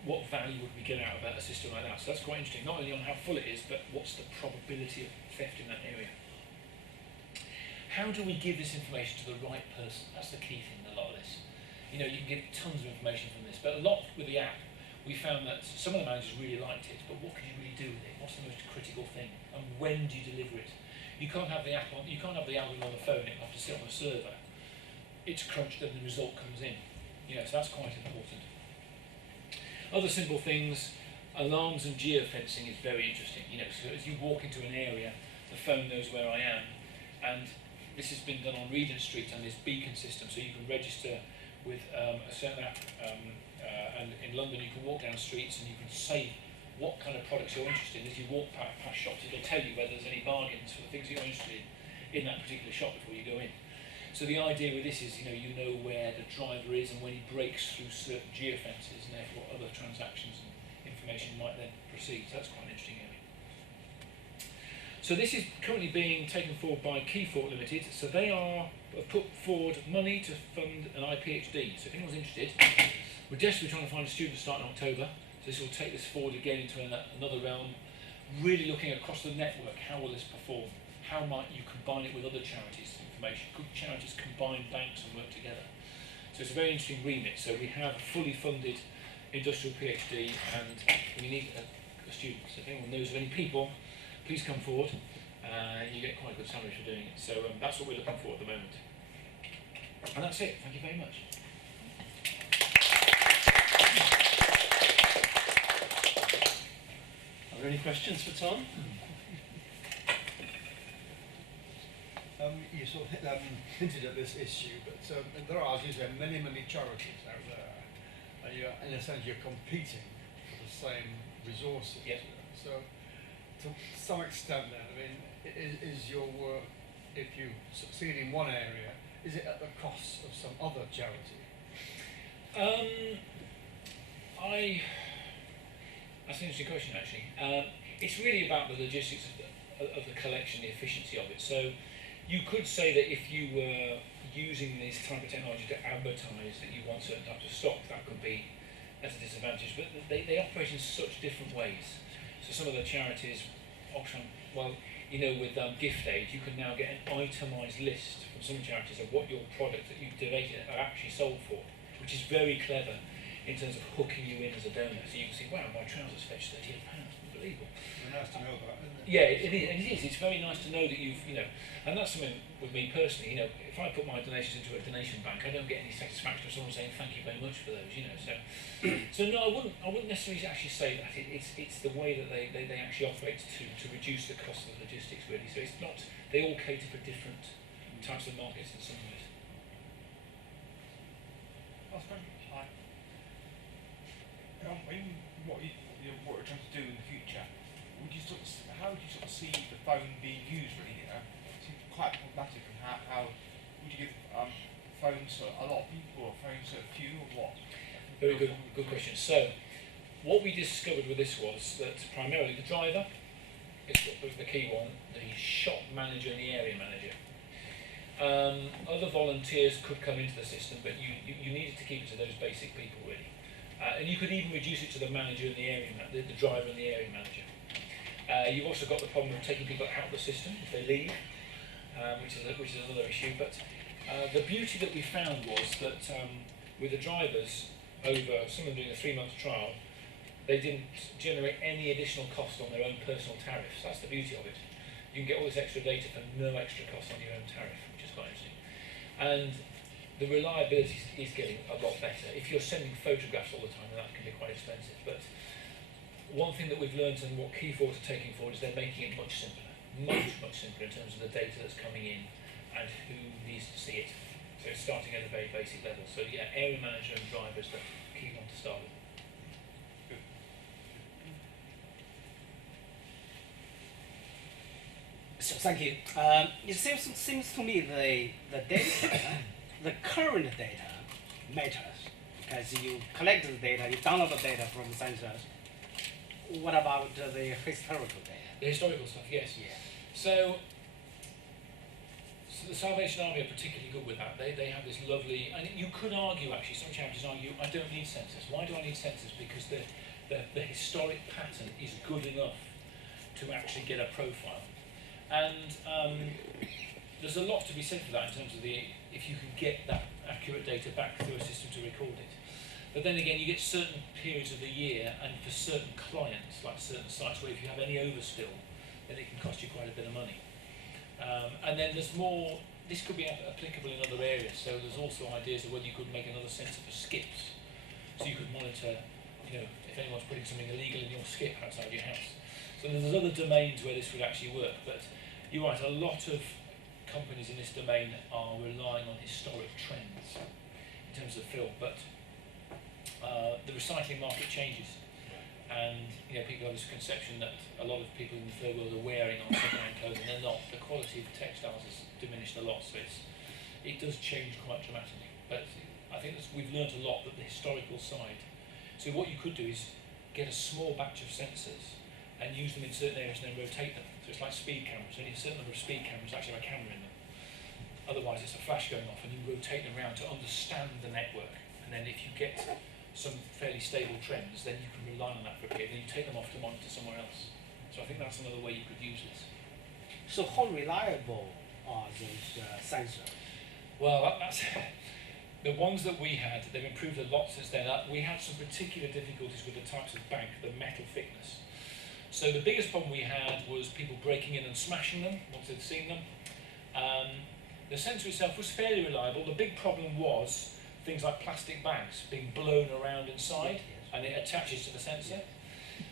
what value would we get out of a system like that? So that's quite interesting, not only on how full it is, but what's the probability of theft in that area? How do we give this information to the right person? That's the key thing in a lot of this. You know, you can get tons of information from this, but a lot with the app, we found that some of the managers really liked it, but what can you really do with it? What's the most critical thing? And when do you deliver it? You can't have the app on, you can't have the algorithm on the phone, it'll have to sit on a server. It's crunched and the result comes in. You know, so that's quite important. Other simple things, alarms and geofencing is very interesting. You know, so as you walk into an area, the phone knows where I am, and this has been done on Regent Street and this beacon system, so you can register with a certain app, and in London you can walk down streets and you can say what kind of products you're interested in. As you walk past shops, it'll tell you whether there's any bargains for the things that you're interested in that particular shop before you go in. So the idea with this is, you know where the driver is and when he breaks through certain geofences, and therefore other transactions and information might then proceed. So that's quite an interesting area. So this is currently being taken forward by Keythought Limited. So they have put forward money to fund an iPhD. So if anyone's interested, we're desperately trying to find a student to start in October. So this will take this forward again into another realm, really looking across the network. How will this perform? How might you combine it with other charities' information? Could charities combine banks and work together? So it's a very interesting remit. So we have a fully funded industrial PhD, and we need a student. So if anyone knows of any people, please come forward. You get quite a good salary for doing it. So that's what we're looking for at the moment. And that's it. Thank you very much. Are there any questions for Tom? You sort of hinted at this issue, but there are, as you say, many charities out there, and in a sense you're competing for the same resources. Yep. So, to some extent then, I mean, is your work, if you succeed in one area, is it at the cost of some other charity? That's an interesting question, actually. It's really about the logistics of the collection, the efficiency of it. So you could say that if you were using this type of technology to advertise that you want certain types of stock, that could be at a disadvantage. But they operate in such different ways. So some of the charities, Oxfam, with gift aid, you can now get an itemised list from some charities of what your product that you've donated are actually sold for, which is very clever in terms of hooking you in as a donor. So you can see, wow, my trousers fetch £38, unbelievable. It's nice to know that, isn't it? Yeah, it is. It's very nice to know that you've, and that's something with me personally, if I put my donations into a donation bank, I don't get any satisfaction of someone saying thank you very much for those, So no, I wouldn't necessarily actually say that. It's the way that they actually operate to reduce the cost of the logistics, really. So it's not, they all cater for different types of markets in some ways. Hi. In what you're trying to do in the future, how would you sort of see the phone being used, really? It seems quite pragmatic, and how would you give phones to a lot of people, or phones to a few, or what? Very good question. So, what we discovered with this was that primarily the driver was the key one, the shop manager and the area manager. Other volunteers could come into the system, but you needed to keep it to those basic people, really. And you could even reduce it to the manager and the area the driver and the area manager. You've also got the problem of taking people out of the system if they leave, which is another issue. But the beauty that we found was that with the drivers, over some of them doing a 3-month trial, they didn't generate any additional cost on their own personal tariffs. That's the beauty of it. You can get all this extra data for no extra cost on your own tariff, which is quite interesting. And the reliability is getting a lot better. If you're sending photographs all the time, then that can be quite expensive. But one thing that we've learned and what Keythought are taking forward is they're making it much simpler, much simpler in terms of the data that's coming in and who needs to see it. So it's starting at a very basic level. So yeah, area manager and driver is the key one to start with. So thank you. It seems to me the data, the current data matters because you collect the data, you download the data from the sensors. What about the historical data? The historical stuff, yes. Yeah. So the Salvation Army are particularly good with that. They have this lovely, and you could argue actually, some charities argue, I don't need sensors. Why do I need sensors? Because the historic pattern is good enough to actually get a profile. And there's a lot to be said for that in terms of if you can get that accurate data back through a system to record it. But then again, you get certain periods of the year, and for certain clients, like certain sites, where if you have any overspill, then it can cost you quite a bit of money. And then there's more, this could be applicable in other areas, so there's also ideas of whether you could make another sensor for skips. So you could monitor, if anyone's putting something illegal in your skip outside your house. So there's other domains where this would actually work, but you're right, a lot of companies in this domain are relying on historic trends in terms of film, but the recycling market changes, and people have this conception that a lot of people in the third world are wearing on second-hand clothes, and they're not. The quality of the textiles has diminished a lot, so it does change quite dramatically. But I think we've learned a lot that the historical side. So what you could do is get a small batch of sensors and use them in certain areas and then rotate them. So it's like speed cameras. Only a certain number of speed cameras actually have a camera in them. Otherwise it's a flash going off, and you rotate them around to understand the network. And then if you get some fairly stable trends, then you can rely on that for a period, then you take them off to monitor somewhere else. So I think that's another way you could use this. So how reliable are those sensors? Well, that's the ones that we had, they've improved a lot since then. We had some particular difficulties with the types of bank, the metal thickness. So the biggest problem we had was people breaking in and smashing them once they'd seen them. The sensor itself was fairly reliable. The big problem was things like plastic bags being blown around inside, and it attaches to the sensor.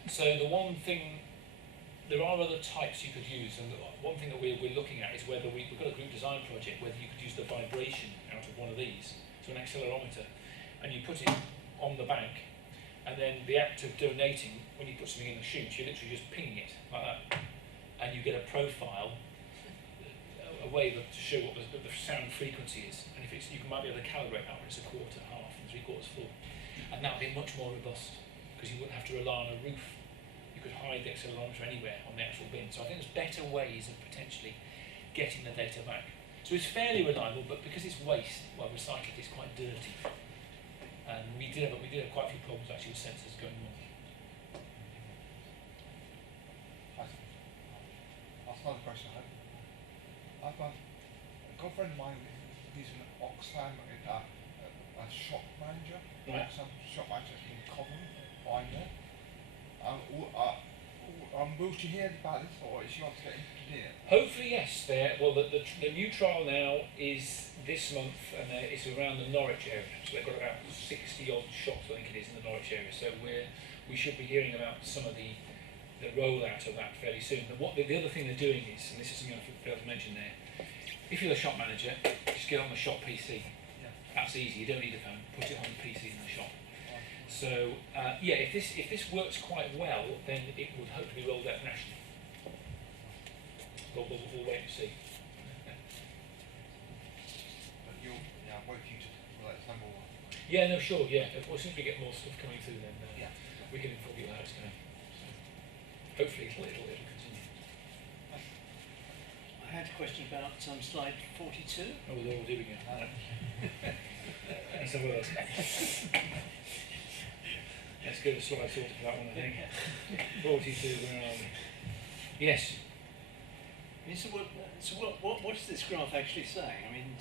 So the one thing, there are other types you could use, and one thing that we're looking at is whether we've got a group design project, whether you could use the vibration out of one of these, so an accelerometer, and you put it on the bank, and then the act of donating, when you put something in the chute, you're literally just pinging it like that, and you get a profile, a way to show what the sound frequency is, and if it's, you might be able to calibrate that when it's a quarter, half, and 3/4 full, and that would be much more robust because you wouldn't have to rely on a roof. You could hide the accelerometer anywhere on the actual bin. So I think there's better ways of potentially getting the data back. So it's fairly reliable, but because it's waste, recycled, it's quite dirty, and we did have quite a few problems actually with sensors going wrong. That's another question I had. I've got a friend of mine who's an Oxfam a shop manager. Right. Oxfam shop manager in Cobham, I know. Will she hear about this, or is she on to get interested in it? Hopefully yes. The new trial now is this month, and it's around the Norwich area. So they've got about 60 odd shops, I think it is, in the Norwich area. So we should be hearing about some of the rollout of that fairly soon. And the other thing they're doing is, and this is something I failed to mention there, if you're a shop manager, just get on the shop PC. Yeah. That's easy. You don't need a phone. Put it on the PC in the shop. So if this works quite well, then it would hopefully be rolled out nationally. But we'll wait and see. But wait for you to let us know more. Yeah, no, sure, yeah. As soon as we get more stuff coming through, then we can inform you how it's going. So hopefully it'll continue. I had a question about slide 42. Oh, we're all doing it. And some of us. Let's go to slide sorted for that one, I think. 42, where are we? Yes. I mean, so what is this graph actually saying? I mean,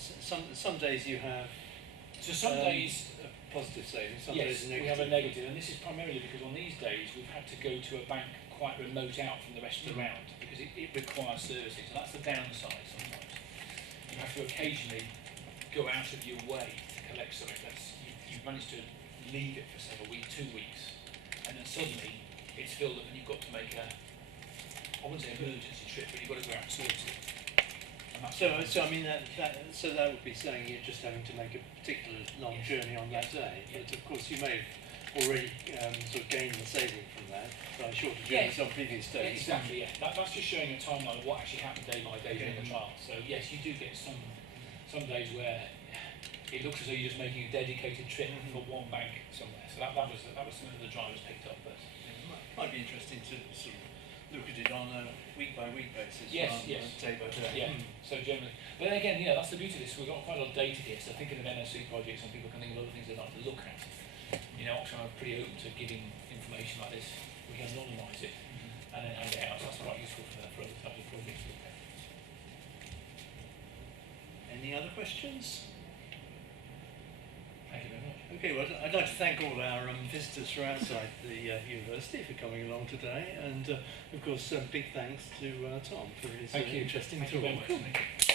some days you have So some days, a positive saving, some yes, days a negative. we have a negative, and this is primarily because on these days we've had to go to a bank quite remote out from the rest of the round because it requires servicing. So that's the downside sometimes. You have to occasionally go out of your way to collect something. You've managed to leave it for several weeks, 2 weeks, and then suddenly it's filled up and you've got to make I wouldn't say emergency trip, but you've got to go out and sort it. So I mean that would be saying you're just having to make a particular long journey on that day. But of course you may have already sort of gained the saving from that by shorter journeys on previous days. Exactly, yeah. That's just showing a timeline of what actually happened day by day during the trial. So yes, you do get some days where it looks as though you're just making a dedicated trip for one bank somewhere. So that was something that the drivers picked up. But Might be interesting to sort of look at it on a week by week basis, Yes, rather yes. than day by day. yeah, so generally. But then again, that's the beauty of this. We've got quite a lot of data here. So thinking of NSC projects, and people can think of other things they'd like to look at. Oxfam are pretty open to giving information like this. We can anonymise it and then hand it out. So that's quite useful for other types of projects to look at. Any other questions? Thank you very much. Okay, well, I'd like to thank all our visitors from outside the university for coming along today, and of course, big thanks to Tom for his Thank you. interesting Thank you talk. very much.